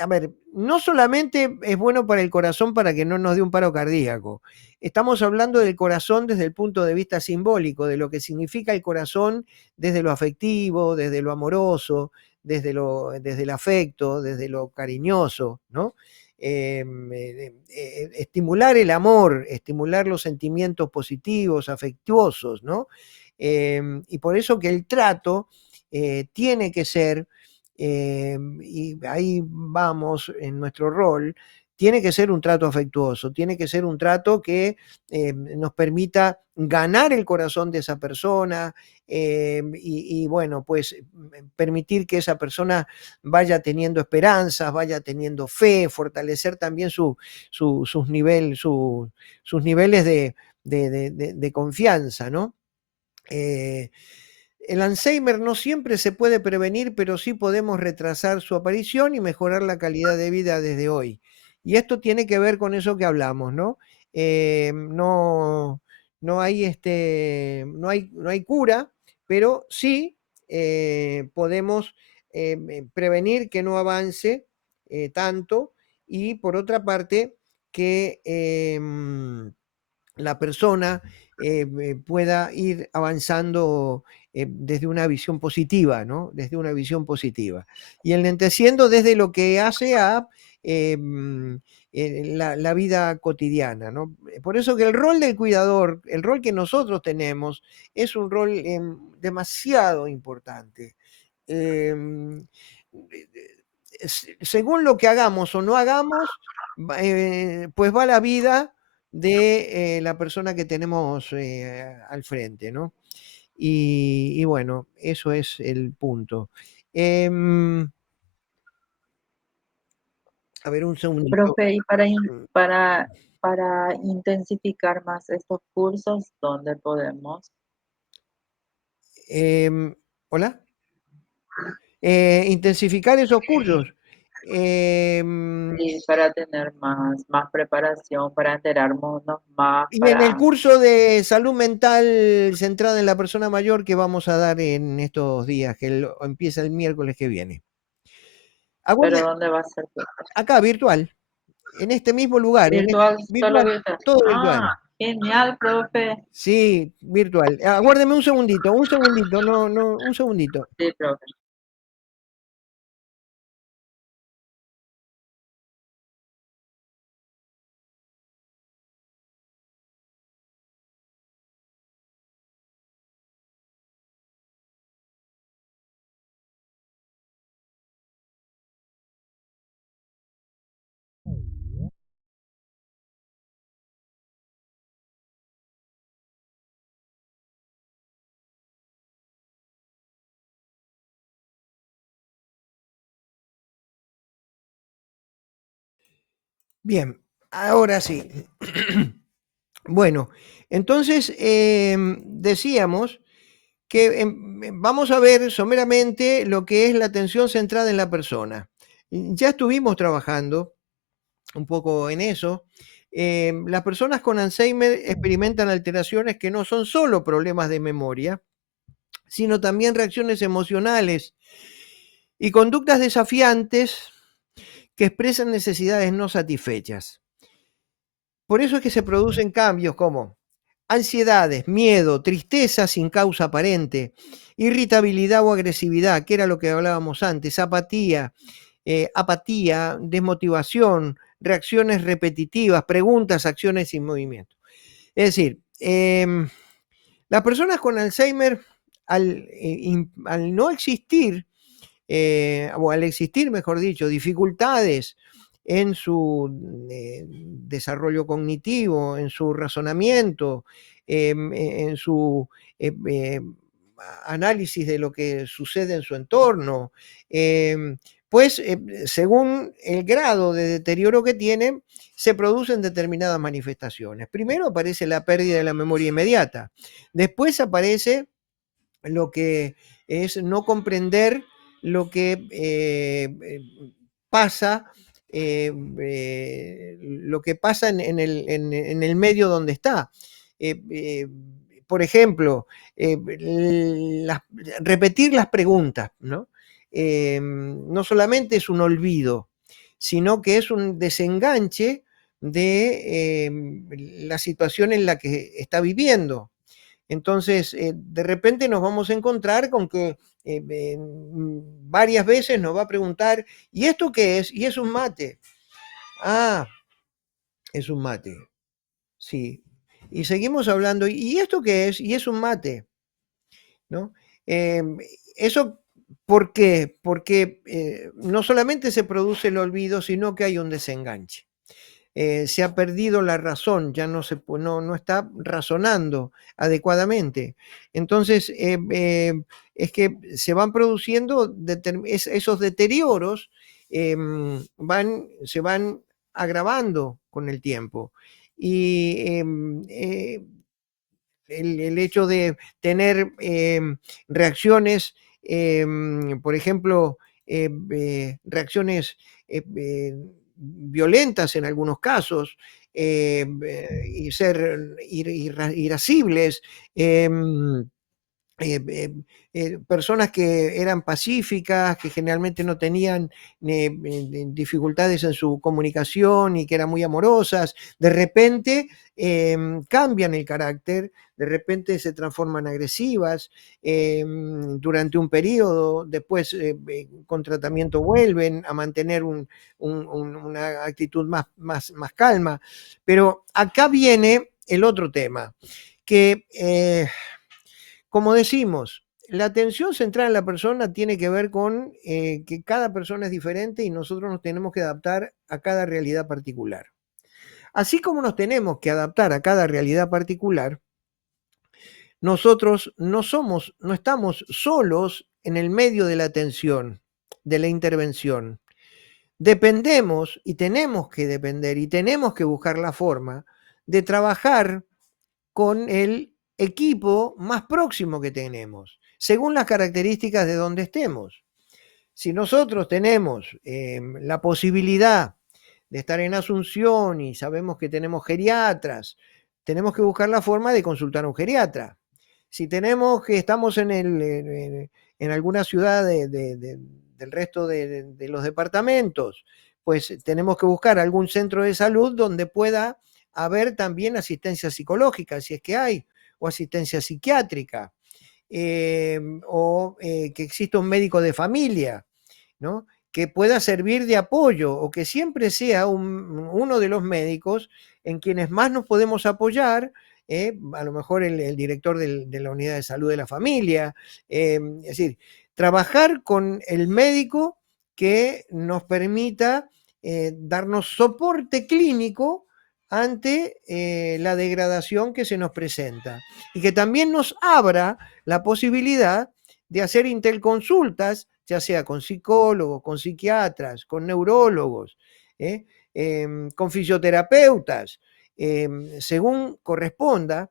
a ver, no solamente es bueno para el corazón para que no nos dé un paro cardíaco. Estamos hablando del corazón desde el punto de vista simbólico, de lo que significa el corazón desde lo afectivo, desde lo amoroso, desde el afecto, desde lo cariñoso, ¿no? Estimular el amor, estimular los sentimientos positivos, afectuosos, ¿no? Y por eso que el trato tiene que ser y ahí vamos en nuestro rol, tiene que ser un trato afectuoso, tiene que ser un trato que nos permita ganar el corazón de esa persona y bueno, pues permitir que esa persona vaya teniendo esperanzas, vaya teniendo fe, fortalecer también sus niveles de confianza, ¿no? Eh, el Alzheimer no siempre se puede prevenir, pero sí podemos retrasar su aparición y mejorar la calidad de vida desde hoy. Y esto tiene que ver con eso que hablamos, ¿no? No, no hay cura, pero sí podemos prevenir que no avance tanto y por otra parte que la persona pueda ir avanzando desde una visión positiva, ¿no? Desde una visión positiva. Y enlenteciendo desde lo que hace a la vida cotidiana, ¿no? Por eso que el rol del cuidador, el rol que nosotros tenemos, es un rol demasiado importante. Em, Según lo que hagamos o no hagamos, pues va la vida de la persona que tenemos al frente, ¿no? Y bueno, eso es el punto. Em, a ver, un segundito. Profe, y para intensificar más estos cursos, ¿dónde podemos? Em, ¿Hola? Intensificar esos cursos. Em, Sí, para tener más preparación, para enterarnos más, y en el para curso de salud mental centrada en la persona mayor que vamos a dar en estos días, que empieza el miércoles que viene. pero Aguarde, ¿dónde va a ser? acá, virtual, en este mismo lugar, Virtual, solo virtual, virtual. todo Ah, virtual. genial, profe. Sí, virtual. Aguárdeme un segundito, no, no, un segundito. Sí, profe. Bien, ahora sí. Bueno, entonces decíamos que vamos a ver someramente lo que es la atención centrada en la persona. Ya estuvimos trabajando un poco en eso. Las personas con Alzheimer experimentan alteraciones que no son solo problemas de memoria, sino también reacciones emocionales y conductas desafiantes que expresan necesidades no satisfechas. Por eso es que se producen cambios como ansiedades, miedo, tristeza sin causa aparente, irritabilidad o agresividad, que era lo que hablábamos antes, apatía, desmotivación, reacciones repetitivas, preguntas, acciones sin movimiento. Es decir, las personas con Alzheimer, al no existir o al existir, mejor dicho, dificultades en su desarrollo cognitivo, en su razonamiento, en su análisis de lo que sucede en su entorno, pues según el grado de deterioro que tiene, se producen determinadas manifestaciones. Primero aparece la pérdida de la memoria inmediata, después aparece lo que es no comprender lo que pasa, lo que pasa en el medio donde está. Eh, eh, por ejemplo, repetir las preguntas, ¿no? No solamente es un olvido, sino que es un desenganche de la situación en la que está viviendo. Entonces, de repente nos vamos a encontrar con que varias veces nos va a preguntar, ¿y esto qué es? Y es un mate. Ah, es un mate. Sí. Y seguimos hablando, ¿y esto qué es? Y es un mate, ¿no? Em, eso, ¿por qué? Porque no solamente se produce el olvido, sino que hay un desenganche. Se ha perdido la razón, ya no está razonando adecuadamente. Entonces, es que se van produciendo esos deterioros, se van agravando con el tiempo. Y el hecho de tener reacciones, por ejemplo, reacciones violentas en algunos casos, y ser irascibles, em, eh, eh, personas que eran pacíficas, que generalmente no tenían dificultades en su comunicación y que eran muy amorosas, de repente cambian el carácter, de repente se transforman agresivas durante un periodo, después con tratamiento vuelven a mantener una actitud más calma. Pero acá viene el otro tema, que como decimos, la atención centrada en la persona tiene que ver con que cada persona es diferente y nosotros nos tenemos que adaptar a cada realidad particular. Así como nos tenemos que adaptar a cada realidad particular, nosotros no estamos solos en el medio de la atención, de la intervención. Dependemos y tenemos que depender y tenemos que buscar la forma de trabajar con el equipo más próximo que tenemos, según las características de donde estemos. Si nosotros tenemos la posibilidad de estar en Asunción y sabemos que tenemos geriatras, tenemos que buscar la forma de consultar a un geriatra. Si tenemos que estamos en alguna ciudad del resto de los departamentos, pues tenemos que buscar algún centro de salud donde pueda haber también asistencia psicológica, si es que hay, o asistencia psiquiátrica, o que exista un médico de familia, ¿no? Que pueda servir de apoyo o que siempre sea uno de los médicos en quienes más nos podemos apoyar, a lo mejor el director de la unidad de salud de la familia, es decir, trabajar con el médico que nos permita darnos soporte clínico ante la degradación que se nos presenta y que también nos abra la posibilidad de hacer interconsultas, ya sea con psicólogos, con psiquiatras, con neurólogos, con fisioterapeutas, según corresponda,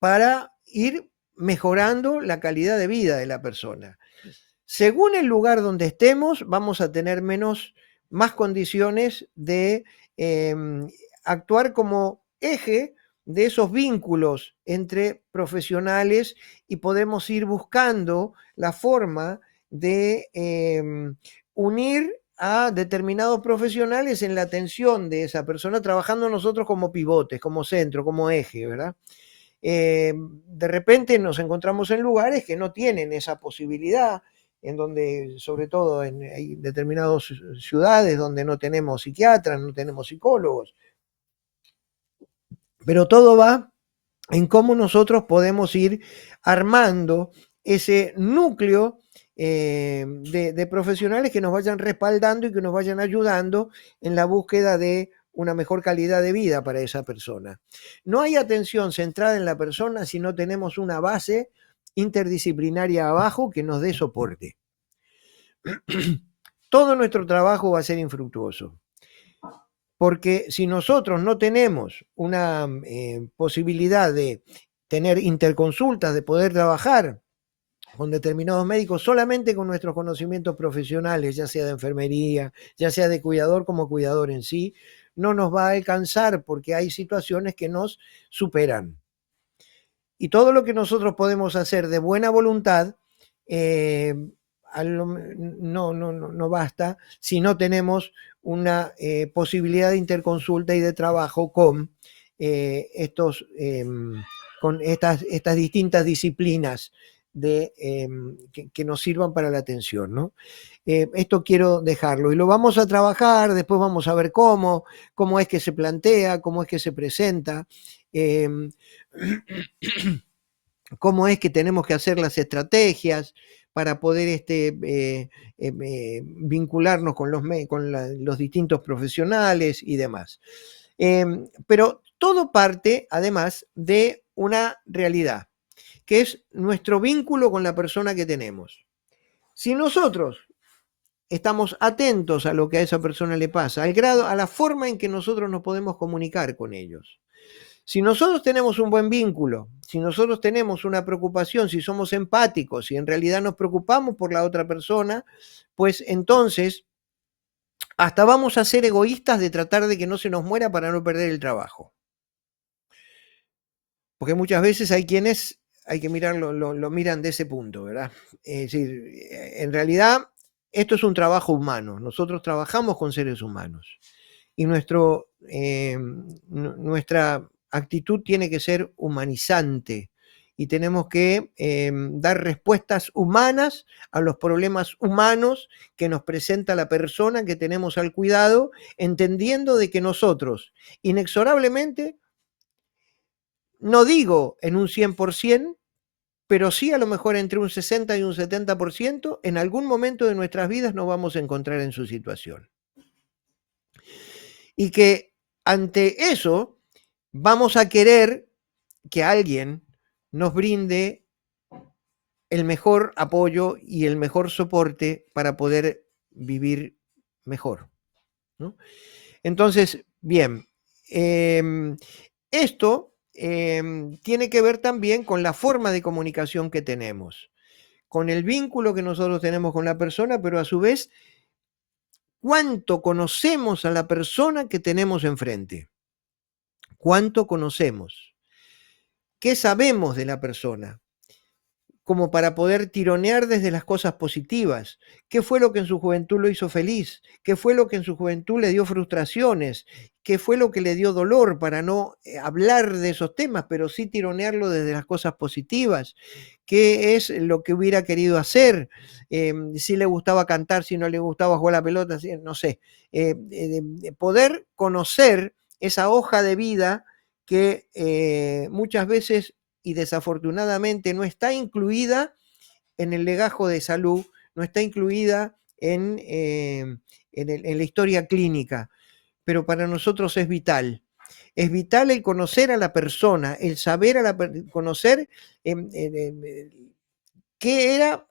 para ir mejorando la calidad de vida de la persona. Según el lugar donde estemos, vamos a tener más condiciones de actuar como eje de esos vínculos entre profesionales y podemos ir buscando la forma de unir a determinados profesionales en la atención de esa persona, trabajando nosotros como pivotes, como centro, como eje, ¿verdad? De repente nos encontramos en lugares que no tienen esa posibilidad, en donde, sobre todo hay determinadas ciudades donde no tenemos psiquiatras, no tenemos psicólogos, pero todo va en cómo nosotros podemos ir armando ese núcleo de profesionales que nos vayan respaldando y que nos vayan ayudando en la búsqueda de una mejor calidad de vida para esa persona. No hay atención centrada en la persona si no tenemos una base interdisciplinaria abajo que nos dé soporte. todo nuestro trabajo va a ser infructuoso. Porque si nosotros no tenemos una posibilidad de tener interconsultas, de poder trabajar con determinados médicos solamente con nuestros conocimientos profesionales, ya sea de enfermería, ya sea de cuidador como cuidador en sí, no nos va a alcanzar porque hay situaciones que nos superan. Y todo lo que nosotros podemos hacer de buena voluntad no basta si no tenemos una posibilidad de interconsulta y de trabajo con con estas distintas disciplinas que nos sirvan para la atención, ¿no? Esto quiero dejarlo y lo vamos a trabajar, después vamos a ver cómo es que se plantea, cómo es que se presenta. Cómo es que tenemos que hacer las estrategias para poder vincularnos con los distintos profesionales y demás. Pero todo parte, además, de una realidad, que es nuestro vínculo con la persona que tenemos. Si nosotros estamos atentos a lo que a esa persona le pasa, al grado, a la forma en que nosotros nos podemos comunicar con ellos, si nosotros tenemos un buen vínculo, si nosotros tenemos una preocupación, si somos empáticos, si en realidad nos preocupamos por la otra persona, pues entonces hasta vamos a ser egoístas de tratar de que no se nos muera para no perder el trabajo. Porque muchas veces hay quienes, hay que mirarlo, lo miran de ese punto, ¿verdad? Es decir, en realidad esto es un trabajo humano, nosotros trabajamos con seres humanos y nuestra actitud tiene que ser humanizante y tenemos que dar respuestas humanas a los problemas humanos que nos presenta la persona que tenemos al cuidado, entendiendo de que nosotros inexorablemente, no digo en un 100%, pero sí a lo mejor entre un 60 y un 70%, en algún momento de nuestras vidas nos vamos a encontrar en su situación. Y que ante eso vamos a querer que alguien nos brinde el mejor apoyo y el mejor soporte para poder vivir mejor, ¿no? Entonces, bien, esto tiene que ver también con la forma de comunicación que tenemos, con el vínculo que nosotros tenemos con la persona, pero a su vez, cuánto conocemos a la persona que tenemos enfrente. ¿Cuánto conocemos? ¿Qué sabemos de la persona? Como para poder tironear desde las cosas positivas. ¿Qué fue lo que en su juventud lo hizo feliz? ¿Qué fue lo que en su juventud le dio frustraciones? ¿Qué fue lo que le dio dolor para no hablar de esos temas, pero sí tironearlo desde las cosas positivas? ¿Qué es lo que hubiera querido hacer? Si le gustaba cantar, si no le gustaba jugar la pelota, no sé. Poder conocer esa hoja de vida que muchas veces y desafortunadamente no está incluida en el legajo de salud, no está incluida en la historia clínica, pero para nosotros es vital. Es vital el conocer a la persona, el saber conocer qué era,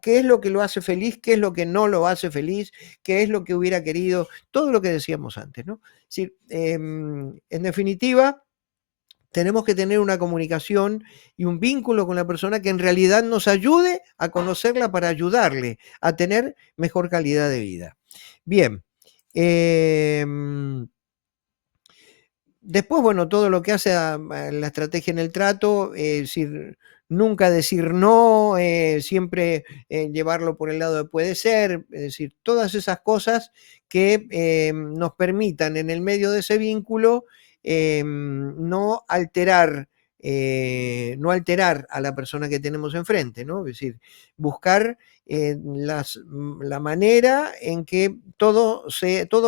qué es lo que lo hace feliz, qué es lo que no lo hace feliz, qué es lo que hubiera querido, todo lo que decíamos antes, ¿no? Es decir, en definitiva, tenemos que tener una comunicación y un vínculo con la persona que en realidad nos ayude a conocerla para ayudarle a tener mejor calidad de vida. Bien. Después, bueno, todo lo que hace a la estrategia en el trato, nunca decir no, siempre llevarlo por el lado de puede ser, es decir, todas esas cosas que nos permitan en el medio de ese vínculo no alterar a la persona que tenemos enfrente, ¿no? Es decir, buscar la manera en que todo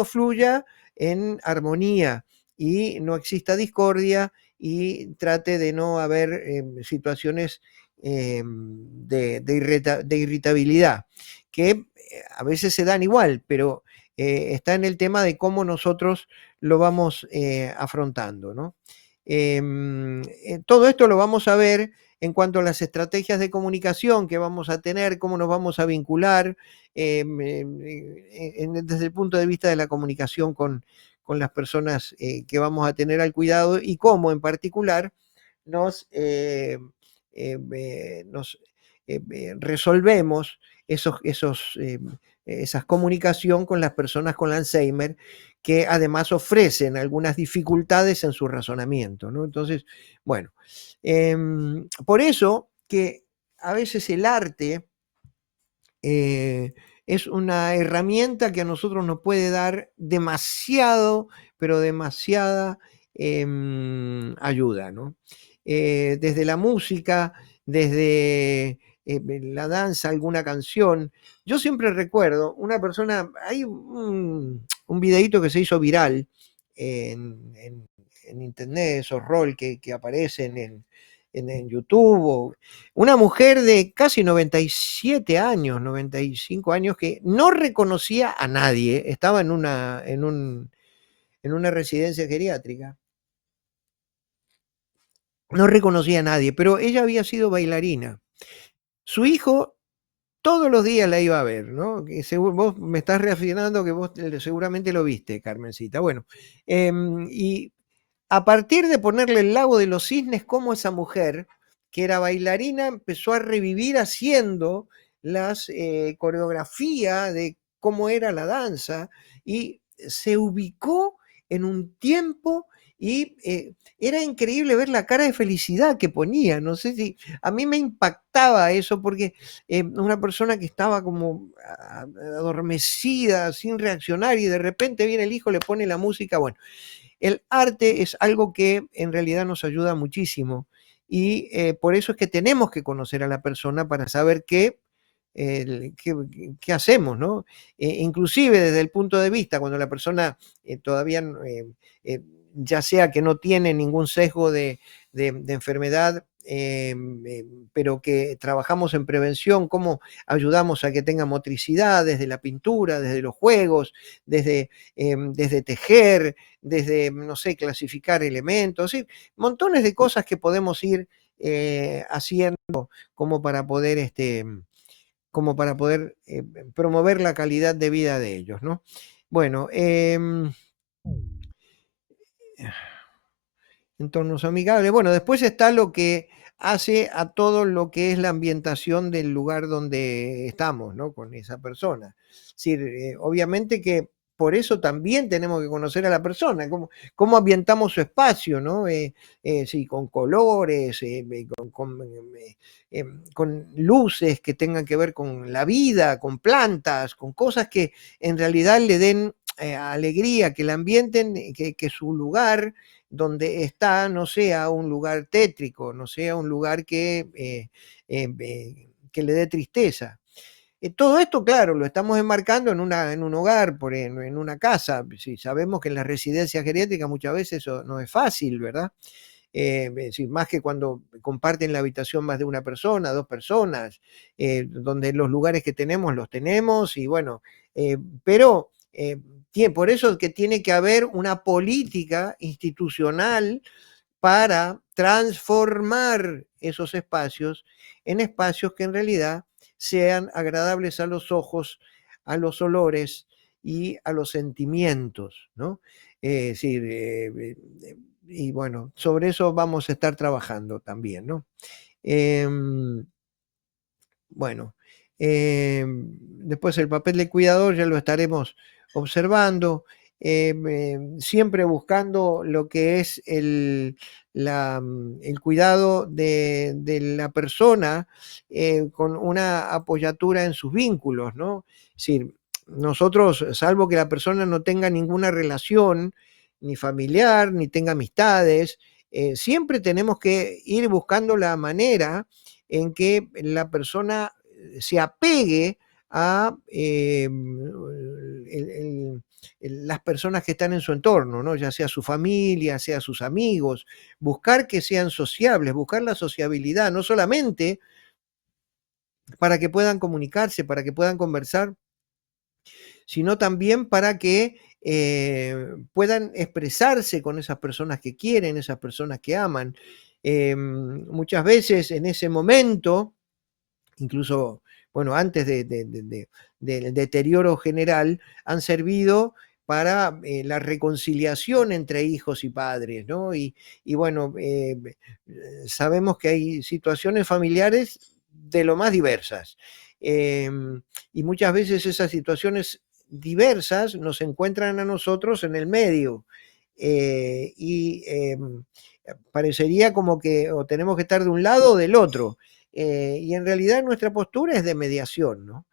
fluya en armonía y no exista discordia y trate de no haber situaciones de irritabilidad, que a veces se dan igual, pero está en el tema de cómo nosotros lo vamos afrontando, ¿no? Todo esto lo vamos a ver en cuanto a las estrategias de comunicación que vamos a tener, cómo nos vamos a vincular, desde el punto de vista de la comunicación con las personas que vamos a tener al cuidado y cómo en particular nos, nos resolvemos esas comunicación con las personas con Alzheimer que además ofrecen algunas dificultades en su razonamiento, ¿no? Entonces, bueno, por eso que a veces el arte es una herramienta que a nosotros nos puede dar demasiado, pero demasiada ayuda, ¿no? Desde la música, desde la danza, alguna canción. Yo siempre recuerdo una persona, hay un videíto que se hizo viral en internet, esos rol que aparecen en YouTube o una mujer de casi 97 años, 95 años, que no reconocía a nadie, estaba en una residencia geriátrica, no reconocía a nadie, pero ella había sido bailarina. Su hijo todos los días la iba a ver, ¿no? Que vos me estás reafirmando que vos seguramente lo viste, Carmencita. Bueno, y a partir de ponerle el lago de los cisnes, como esa mujer, que era bailarina, empezó a revivir haciendo las coreografía de cómo era la danza y se ubicó en un tiempo y era increíble ver la cara de felicidad que ponía. No sé si a mí me impactaba eso porque una persona que estaba como adormecida, sin reaccionar y de repente viene el hijo, le pone la música. Bueno, el arte es algo que en realidad nos ayuda muchísimo y por eso es que tenemos que conocer a la persona para saber qué hacemos, ¿no? Inclusive desde el punto de vista, cuando la persona todavía, eh, ya sea que no tiene ningún sesgo de enfermedad, pero que trabajamos en prevención, cómo ayudamos a que tenga motricidad desde la pintura, desde los juegos, desde tejer, desde, no sé, clasificar elementos, sí, montones de cosas que podemos ir haciendo como para poder, como para poder promover la calidad de vida de ellos, ¿no? Bueno, entornos amigables. Bueno, después está lo que hace a todo lo que es la ambientación del lugar donde estamos, ¿no? Con esa persona. Es decir, obviamente que por eso también tenemos que conocer a la persona, cómo ambientamos su espacio, ¿no? Sí, con colores, con luces que tengan que ver con la vida, con plantas, con cosas que en realidad le den alegría, que la ambienten, que su lugar donde está no sea un lugar tétrico, no sea un lugar que le dé tristeza. Todo esto, claro, lo estamos enmarcando en un hogar, en una casa. Sí, sabemos que en las residencias geriátricas muchas veces eso no es fácil, ¿verdad? Es decir, más que cuando comparten la habitación más de una persona, dos personas, donde los lugares que tenemos los tenemos y bueno, pero por eso es que tiene que haber una política institucional para transformar esos espacios en espacios que en realidad sean agradables a los ojos, a los olores y a los sentimientos, ¿no? Es decir, y bueno, sobre eso vamos a estar trabajando también, ¿no? Em, bueno, después el papel de cuidador ya lo estaremos observando, siempre buscando lo que es el cuidado de la persona con una apoyatura en sus vínculos, ¿no? Es decir, nosotros, salvo que la persona no tenga ninguna relación, ni familiar, ni tenga amistades, siempre tenemos que ir buscando la manera en que la persona se apegue a las personas que están en su entorno, ¿no? Ya sea su familia, sea sus amigos, buscar que sean sociables, buscar la sociabilidad, no solamente para que puedan comunicarse, para que puedan conversar, sino también para que puedan expresarse con esas personas que quieren, esas personas que aman. Muchas veces en ese momento, incluso, bueno, antes del deterioro general, han servido para la reconciliación entre hijos y padres, ¿no? Y bueno, sabemos que hay situaciones familiares de lo más diversas. Y muchas veces esas situaciones diversas nos encuentran a nosotros en el medio. Y parecería como que o tenemos que estar de un lado o del otro. Y en realidad nuestra postura es de mediación, ¿no?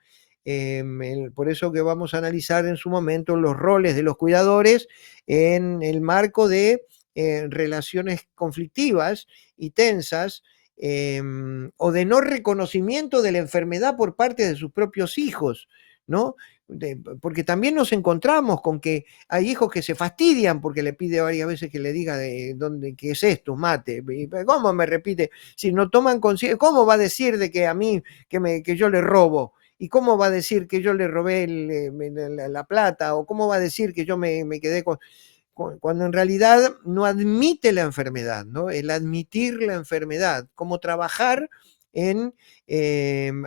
Por eso que vamos a analizar en su momento los roles de los cuidadores en el marco de relaciones conflictivas y tensas, o de no reconocimiento de la enfermedad por parte de sus propios hijos, ¿no? Porque también nos encontramos con que hay hijos que se fastidian porque le pide varias veces que le diga de dónde, qué es esto, mate. ¿Cómo me repite? Si no toman conciencia, ¿cómo va a decir de que a mí, que yo le robo? ¿Y cómo va a decir que yo le robé la plata? ¿O cómo va a decir que yo me quedé cuando en realidad no admite la enfermedad, ¿no? El admitir la enfermedad, cómo trabajar en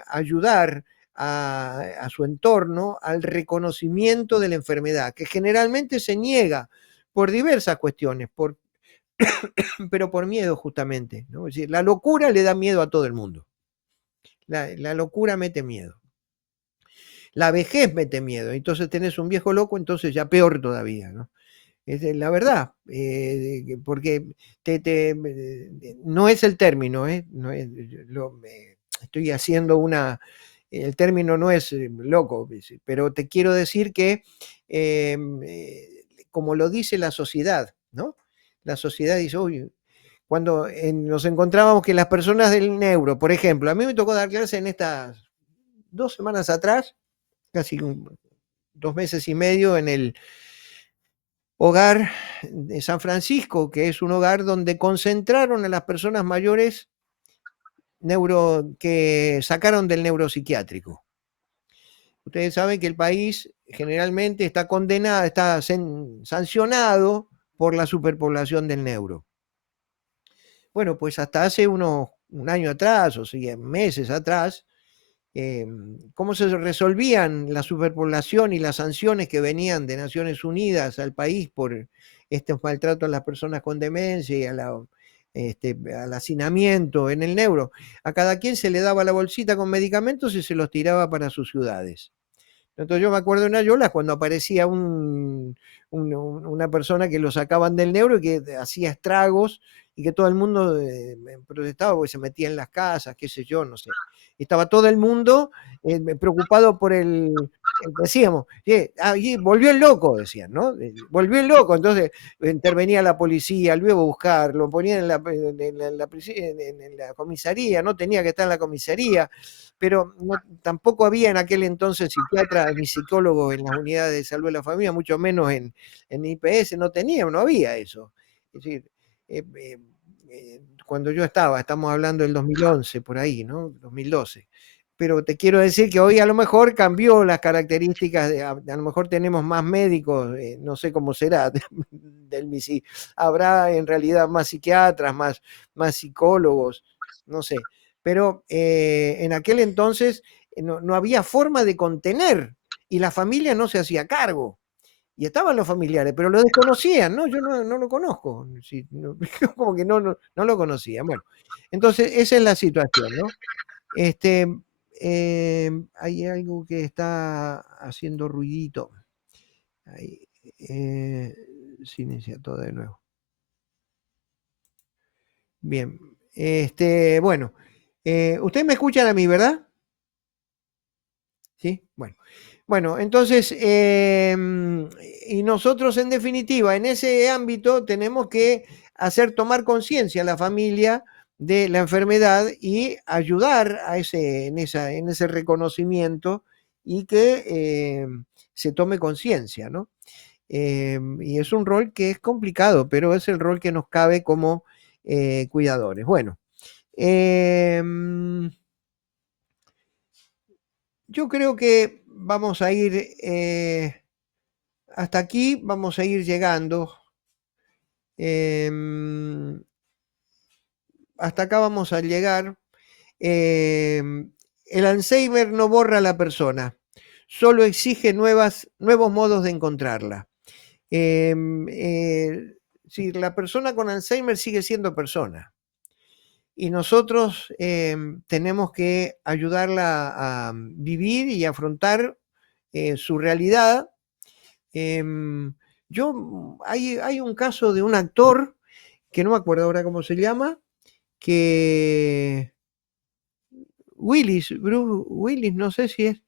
ayudar a su entorno al reconocimiento de la enfermedad, que generalmente se niega por diversas cuestiones, pero por miedo justamente, ¿no? Es decir, la locura le da miedo a todo el mundo. La locura mete miedo. La vejez mete miedo. Entonces tenés un viejo loco, entonces ya peor todavía, ¿no? Es la verdad, porque no es el término, no es, estoy haciendo el término no es loco, pero te quiero decir que, como lo dice la sociedad, ¿no? La sociedad dice, uy, cuando nos encontrábamos que las personas del neuro, por ejemplo, a mí me tocó dar clase en estas 2 semanas atrás, casi 2 meses y medio, en el hogar de San Francisco, que es un hogar donde concentraron a las personas mayores que sacaron del neuropsiquiátrico. Ustedes saben que el país generalmente está condenado, está sancionado por la superpoblación del neuro. Bueno, pues hasta hace un año atrás, o sea, meses atrás, cómo se resolvían la superpoblación y las sanciones que venían de Naciones Unidas al país por estos maltratos a las personas con demencia y al hacinamiento en el neuro. A cada quien se le daba la bolsita con medicamentos y se los tiraba para sus ciudades. Entonces yo me acuerdo en Ayolas cuando aparecía una persona que lo sacaban del neuro y que hacía estragos y que todo el mundo protestaba porque se metía en las casas, qué sé yo, no sé. Estaba todo el mundo preocupado por decíamos, volvió el loco, decían, ¿no? Volvió el loco, entonces intervenía la policía, lo iba a buscar, lo ponían en la comisaría, no tenía que estar en la comisaría, pero tampoco había en aquel entonces psiquiatras ni psicólogos en las unidades de salud de la familia, mucho menos en IPS, no había eso. Es decir, cuando yo estamos hablando del 2011, por ahí, ¿no? 2012. Pero te quiero decir que hoy a lo mejor cambió las características, a lo mejor tenemos más médicos, no sé cómo será, si habrá en realidad más psiquiatras, más psicólogos, no sé. Pero en aquel entonces no había forma de contener y la familia no se hacía cargo. Y estaban los familiares, pero lo desconocían, ¿no? Yo no lo conozco, como que no lo conocían. Bueno, entonces esa es la situación, ¿no? Hay algo que está haciendo ruidito. Ahí, silencia todo de nuevo. Bien, bueno, ustedes me escuchan a mí, ¿verdad? Sí, bueno, entonces, y nosotros en definitiva, en ese ámbito tenemos que hacer tomar conciencia a la familia de la enfermedad y ayudar en ese reconocimiento y que se tome conciencia, ¿no? Y es un rol que es complicado, pero es el rol que nos cabe como cuidadores. Bueno, em, yo creo que vamos a ir hasta aquí, vamos a ir llegando. Em, hasta acá vamos a llegar. El Alzheimer no borra a la persona, solo exige nuevos modos de encontrarla. Si la persona con Alzheimer sigue siendo persona y nosotros tenemos que ayudarla a vivir y afrontar su realidad. Hay un caso de un actor que no me acuerdo ahora cómo se llama, que Bruce Willis, no sé si es,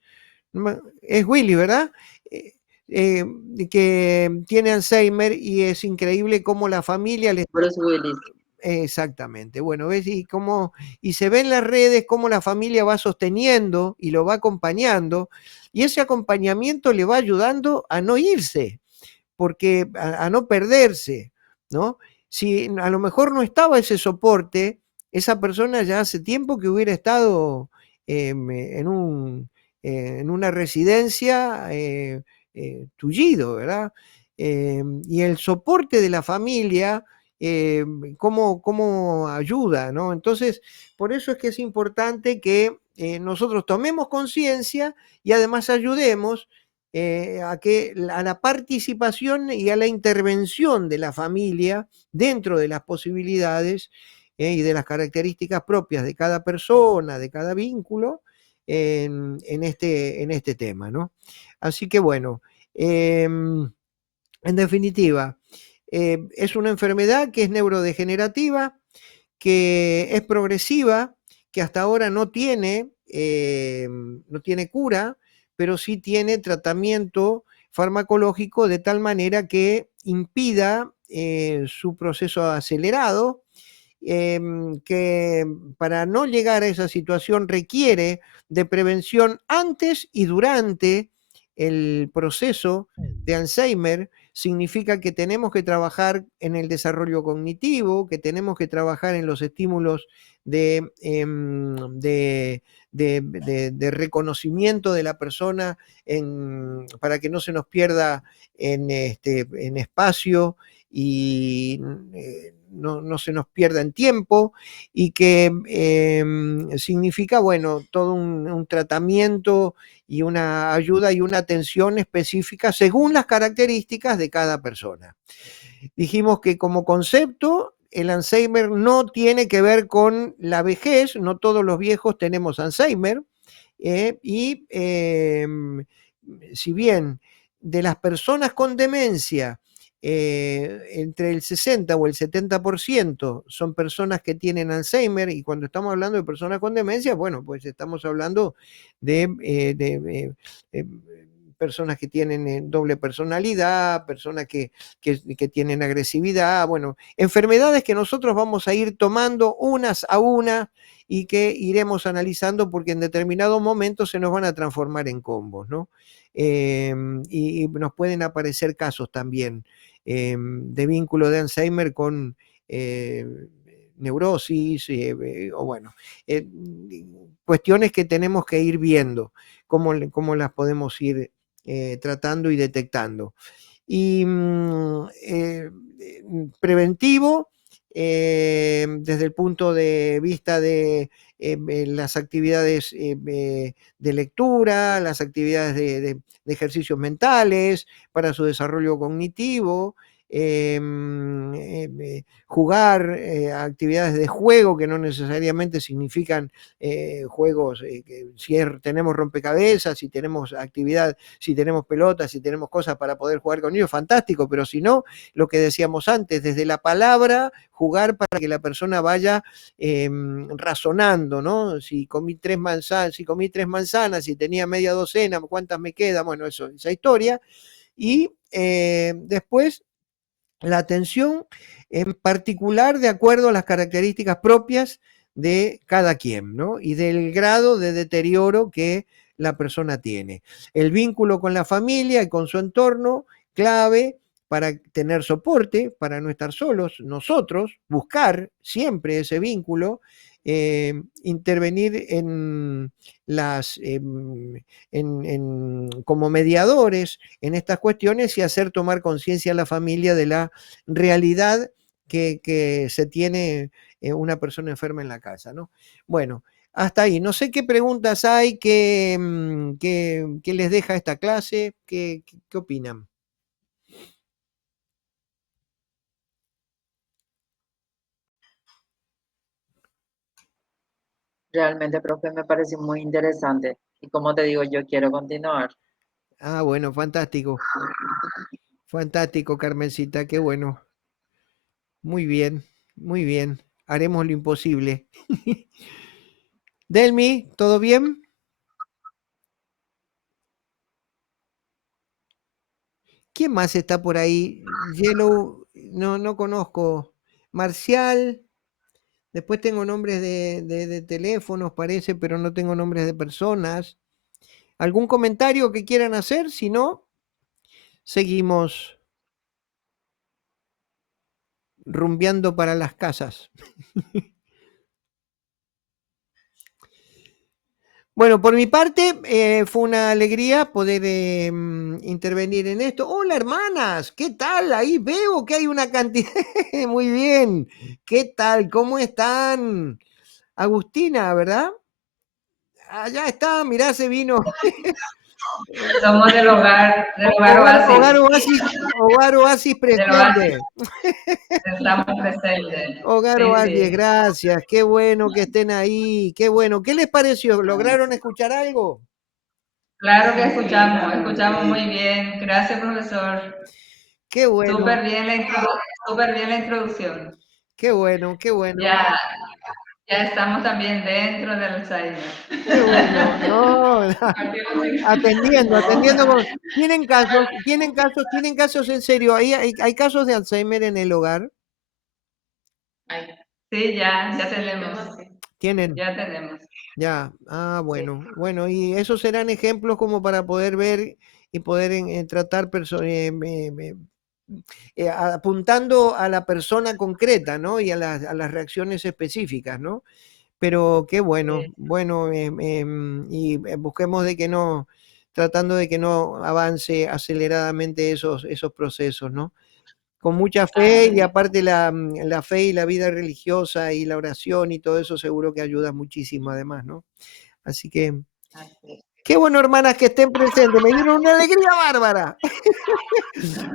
es Willis, ¿verdad? Eh, eh, que tiene Alzheimer y es increíble cómo la familia le... Bruce Willis. Exactamente. Bueno, ves y se ve en las redes cómo la familia va sosteniendo y lo va acompañando, y ese acompañamiento le va ayudando a no irse, porque a no perderse, ¿no? Si a lo mejor no estaba ese soporte, esa persona ya hace tiempo que hubiera estado en una residencia tullido, ¿verdad? Y el soporte de la familia, cómo ayuda, ¿no? Entonces, por eso es que es importante que nosotros tomemos conciencia y además ayudemos a la participación y a la intervención de la familia dentro de las posibilidades y de las características propias de cada persona, de cada vínculo, en este tema, ¿no? Así que bueno, en definitiva, es una enfermedad que es neurodegenerativa, que es progresiva, que hasta ahora no tiene cura, pero sí tiene tratamiento farmacológico de tal manera que impida su proceso acelerado, que para no llegar a esa situación requiere de prevención antes y durante el proceso de Alzheimer. Significa que tenemos que trabajar en el desarrollo cognitivo, que tenemos que trabajar en los estímulos de, de reconocimiento de la persona para que no se nos pierda en espacio y no se nos pierda en tiempo, y que significa, bueno, todo un tratamiento y una ayuda y una atención específica según las características de cada persona. Dijimos que como concepto, el Alzheimer no tiene que ver con la vejez, no todos los viejos tenemos Alzheimer, y si bien de las personas con demencia, entre el 60 o el 70% son personas que tienen Alzheimer, y cuando estamos hablando de personas con demencia, bueno, pues estamos hablando de personas que tienen doble personalidad, personas que tienen agresividad, bueno, enfermedades que nosotros vamos a ir tomando unas a una y que iremos analizando porque en determinados momentos se nos van a transformar en combos, ¿no? Y nos pueden aparecer casos también de vínculo de Alzheimer con neurosis, o bueno, cuestiones que tenemos que ir viendo, cómo las podemos ir tratando y detectando. Y preventivo, desde el punto de vista de las actividades de lectura, las actividades de ejercicios mentales para su desarrollo cognitivo, jugar actividades de juego que no necesariamente significan juegos, si tenemos rompecabezas, si tenemos actividad, si tenemos pelotas, si tenemos cosas para poder jugar con ellos, fantástico, pero si no, lo que decíamos antes, desde la palabra, jugar para que la persona vaya razonando, ¿no? Si comí tres manzanas, si tenía media docena, ¿cuántas me quedan? Bueno, esa historia. Y después la atención en particular de acuerdo a las características propias de cada quien, ¿no? Y del grado de deterioro que la persona tiene. El vínculo con la familia y con su entorno, clave para tener soporte, para no estar solos, nosotros, buscar siempre ese vínculo, intervenir como mediadores en estas cuestiones y hacer tomar conciencia a la familia de la realidad que se tiene una persona enferma en la casa, ¿no? Bueno, hasta ahí. No sé qué preguntas hay que les deja esta clase. ¿Qué opinan? Realmente, profe, me pareció muy interesante. Y como te digo, yo quiero continuar. Ah, bueno, fantástico. Fantástico, Carmencita, qué bueno. Muy bien, muy bien. Haremos lo imposible. Delmi, ¿todo bien? ¿Quién más está por ahí? Yellow, no conozco. Marcial, después tengo nombres de teléfonos, parece, pero no tengo nombres de personas. ¿Algún comentario que quieran hacer? Si no, seguimos rumbeando para las casas. Bueno, por mi parte, fue una alegría poder intervenir en esto. Hola, hermanas, ¿qué tal? Ahí veo que hay una cantidad. Muy bien. ¿Qué tal? ¿Cómo están? Agustina, ¿verdad? Allá está, mirá, se vino. Somos del hogar Hogar Oasis. Oasis, Hogar Oasis Del Oasis. presente. Estamos presentes. Hogar Sí, Oasis, sí. gracias. Qué bueno que estén ahí. Qué bueno. ¿Qué les pareció? ¿Lograron escuchar algo? Claro que escuchamos Sí. muy bien. Gracias, profesor. Qué bueno, Súper bien la introducción. qué bueno, qué bueno. Ya, ya estamos también dentro del Alzheimer. Qué bueno, no, atendiendo. Tienen casos en serio. Hay casos de Alzheimer en el hogar. Sí, ya tenemos. Tienen, Ya tenemos. ya. Ah, Sí. bueno, y esos serán ejemplos como para poder ver y poder tratar apuntando a la persona concreta, ¿no? Y a las reacciones específicas, ¿no? Pero qué bueno, Sí. bueno, y busquemos de que no, tratando de que no avance aceleradamente esos procesos, ¿no? Con mucha fe y Así, aparte la fe y la vida religiosa y la oración y todo eso seguro que ayuda muchísimo además, ¿no? Así que, así. qué bueno, hermanas, que estén presentes. Me dieron una alegría bárbara,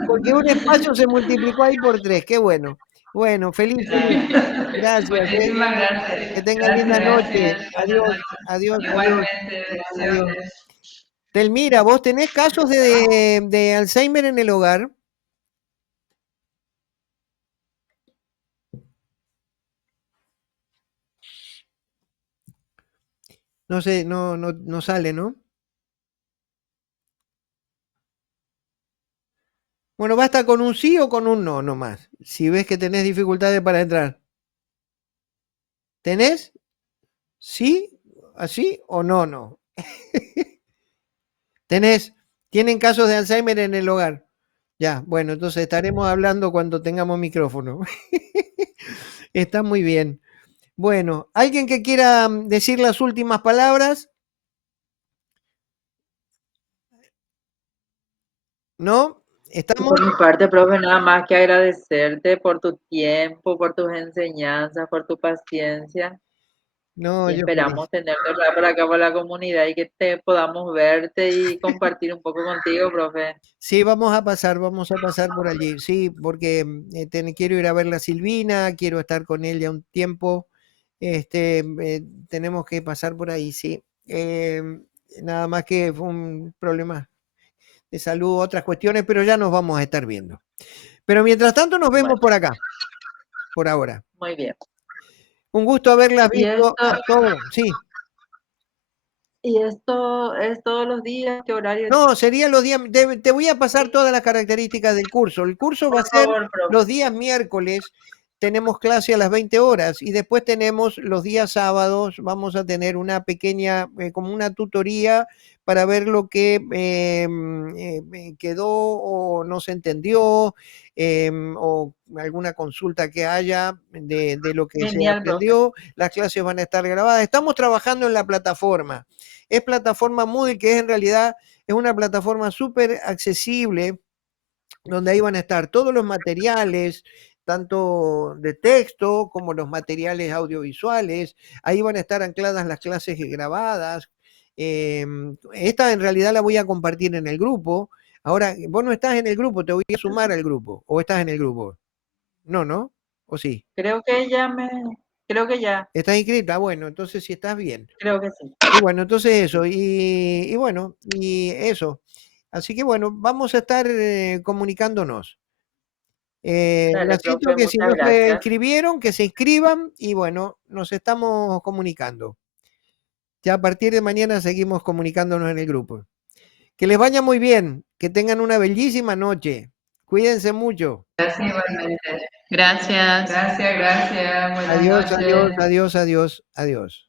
porque un espacio se multiplicó ahí por tres. Qué bueno. Bueno, feliz. Gracias, ¿eh? Muchísimas gracias. Que tengan linda noche. Gracias. Buenas Adiós, adiós, noches. adiós, Igualmente, adiós. bendiciones. Telmira, ¿vos tenés casos de Alzheimer en el hogar? No sé, no sale, ¿no? Bueno, basta con un sí o con un no nomás. Si ves que tenés dificultades para entrar. ¿Tenés? ¿Sí? ¿Así o no? No. ¿Tenés? ¿Tienen casos de Alzheimer en el hogar? Ya, bueno, entonces estaremos hablando cuando tengamos micrófono. Está muy bien. Bueno, ¿alguien que quiera decir las últimas palabras? ¿No? Y ¿Estamos? por mi parte, profe, nada más que agradecerte por tu tiempo, por tus enseñanzas, por tu paciencia. No, Y yo feliz. esperamos tenerte otra vez por acá por la comunidad y que te podamos verte y compartir un poco contigo, profe. Sí, vamos a pasar por allí, sí, porque quiero ir a ver la Silvina, quiero estar con ella un tiempo, tenemos que pasar por ahí, sí. Nada más que fue un problema de salud, otras cuestiones, pero ya nos vamos a estar viendo. Pero mientras tanto nos vemos Bueno, por acá, por ahora. muy bien. Un gusto haberlas Y visto esto, a todos, sí. y esto es todos los días, ¿qué horario? No, serían los días, te voy a pasar todas las características del curso. El curso va a Por ser favor, profe. los días miércoles, tenemos clase a las 20 horas y después tenemos los días sábados, vamos a tener una pequeña, como una tutoría para ver lo que quedó o no se entendió, o alguna consulta que haya de lo que se Genial, profe. aprendió. Las clases van a estar grabadas. Estamos trabajando en la plataforma. Es plataforma Moodle, que es en realidad es una plataforma súper accesible, donde ahí van a estar todos los materiales tanto de texto como los materiales audiovisuales. Ahí van a estar ancladas las clases grabadas. Esta en realidad la voy a compartir en el grupo. Ahora, vos no estás en el grupo, te voy a sumar al grupo. ¿O estás en el grupo? No, ¿no? ¿O sí? Creo que ya, ¿Estás inscrita? Bueno, entonces si estás bien. creo que sí. Y bueno, entonces eso, y bueno, y eso. Así que bueno, vamos a estar comunicándonos. Dale, Las cito profe, que si muchas no se gracias. inscribieron, que se inscriban y bueno, nos estamos comunicando. Ya a partir de mañana seguimos comunicándonos en el grupo. Que les vaya muy bien, que tengan una bellísima noche. Cuídense mucho. Gracias igualmente. Gracias. Gracias, gracias. Buenas Adiós, adiós, noches. adiós, adiós, adiós.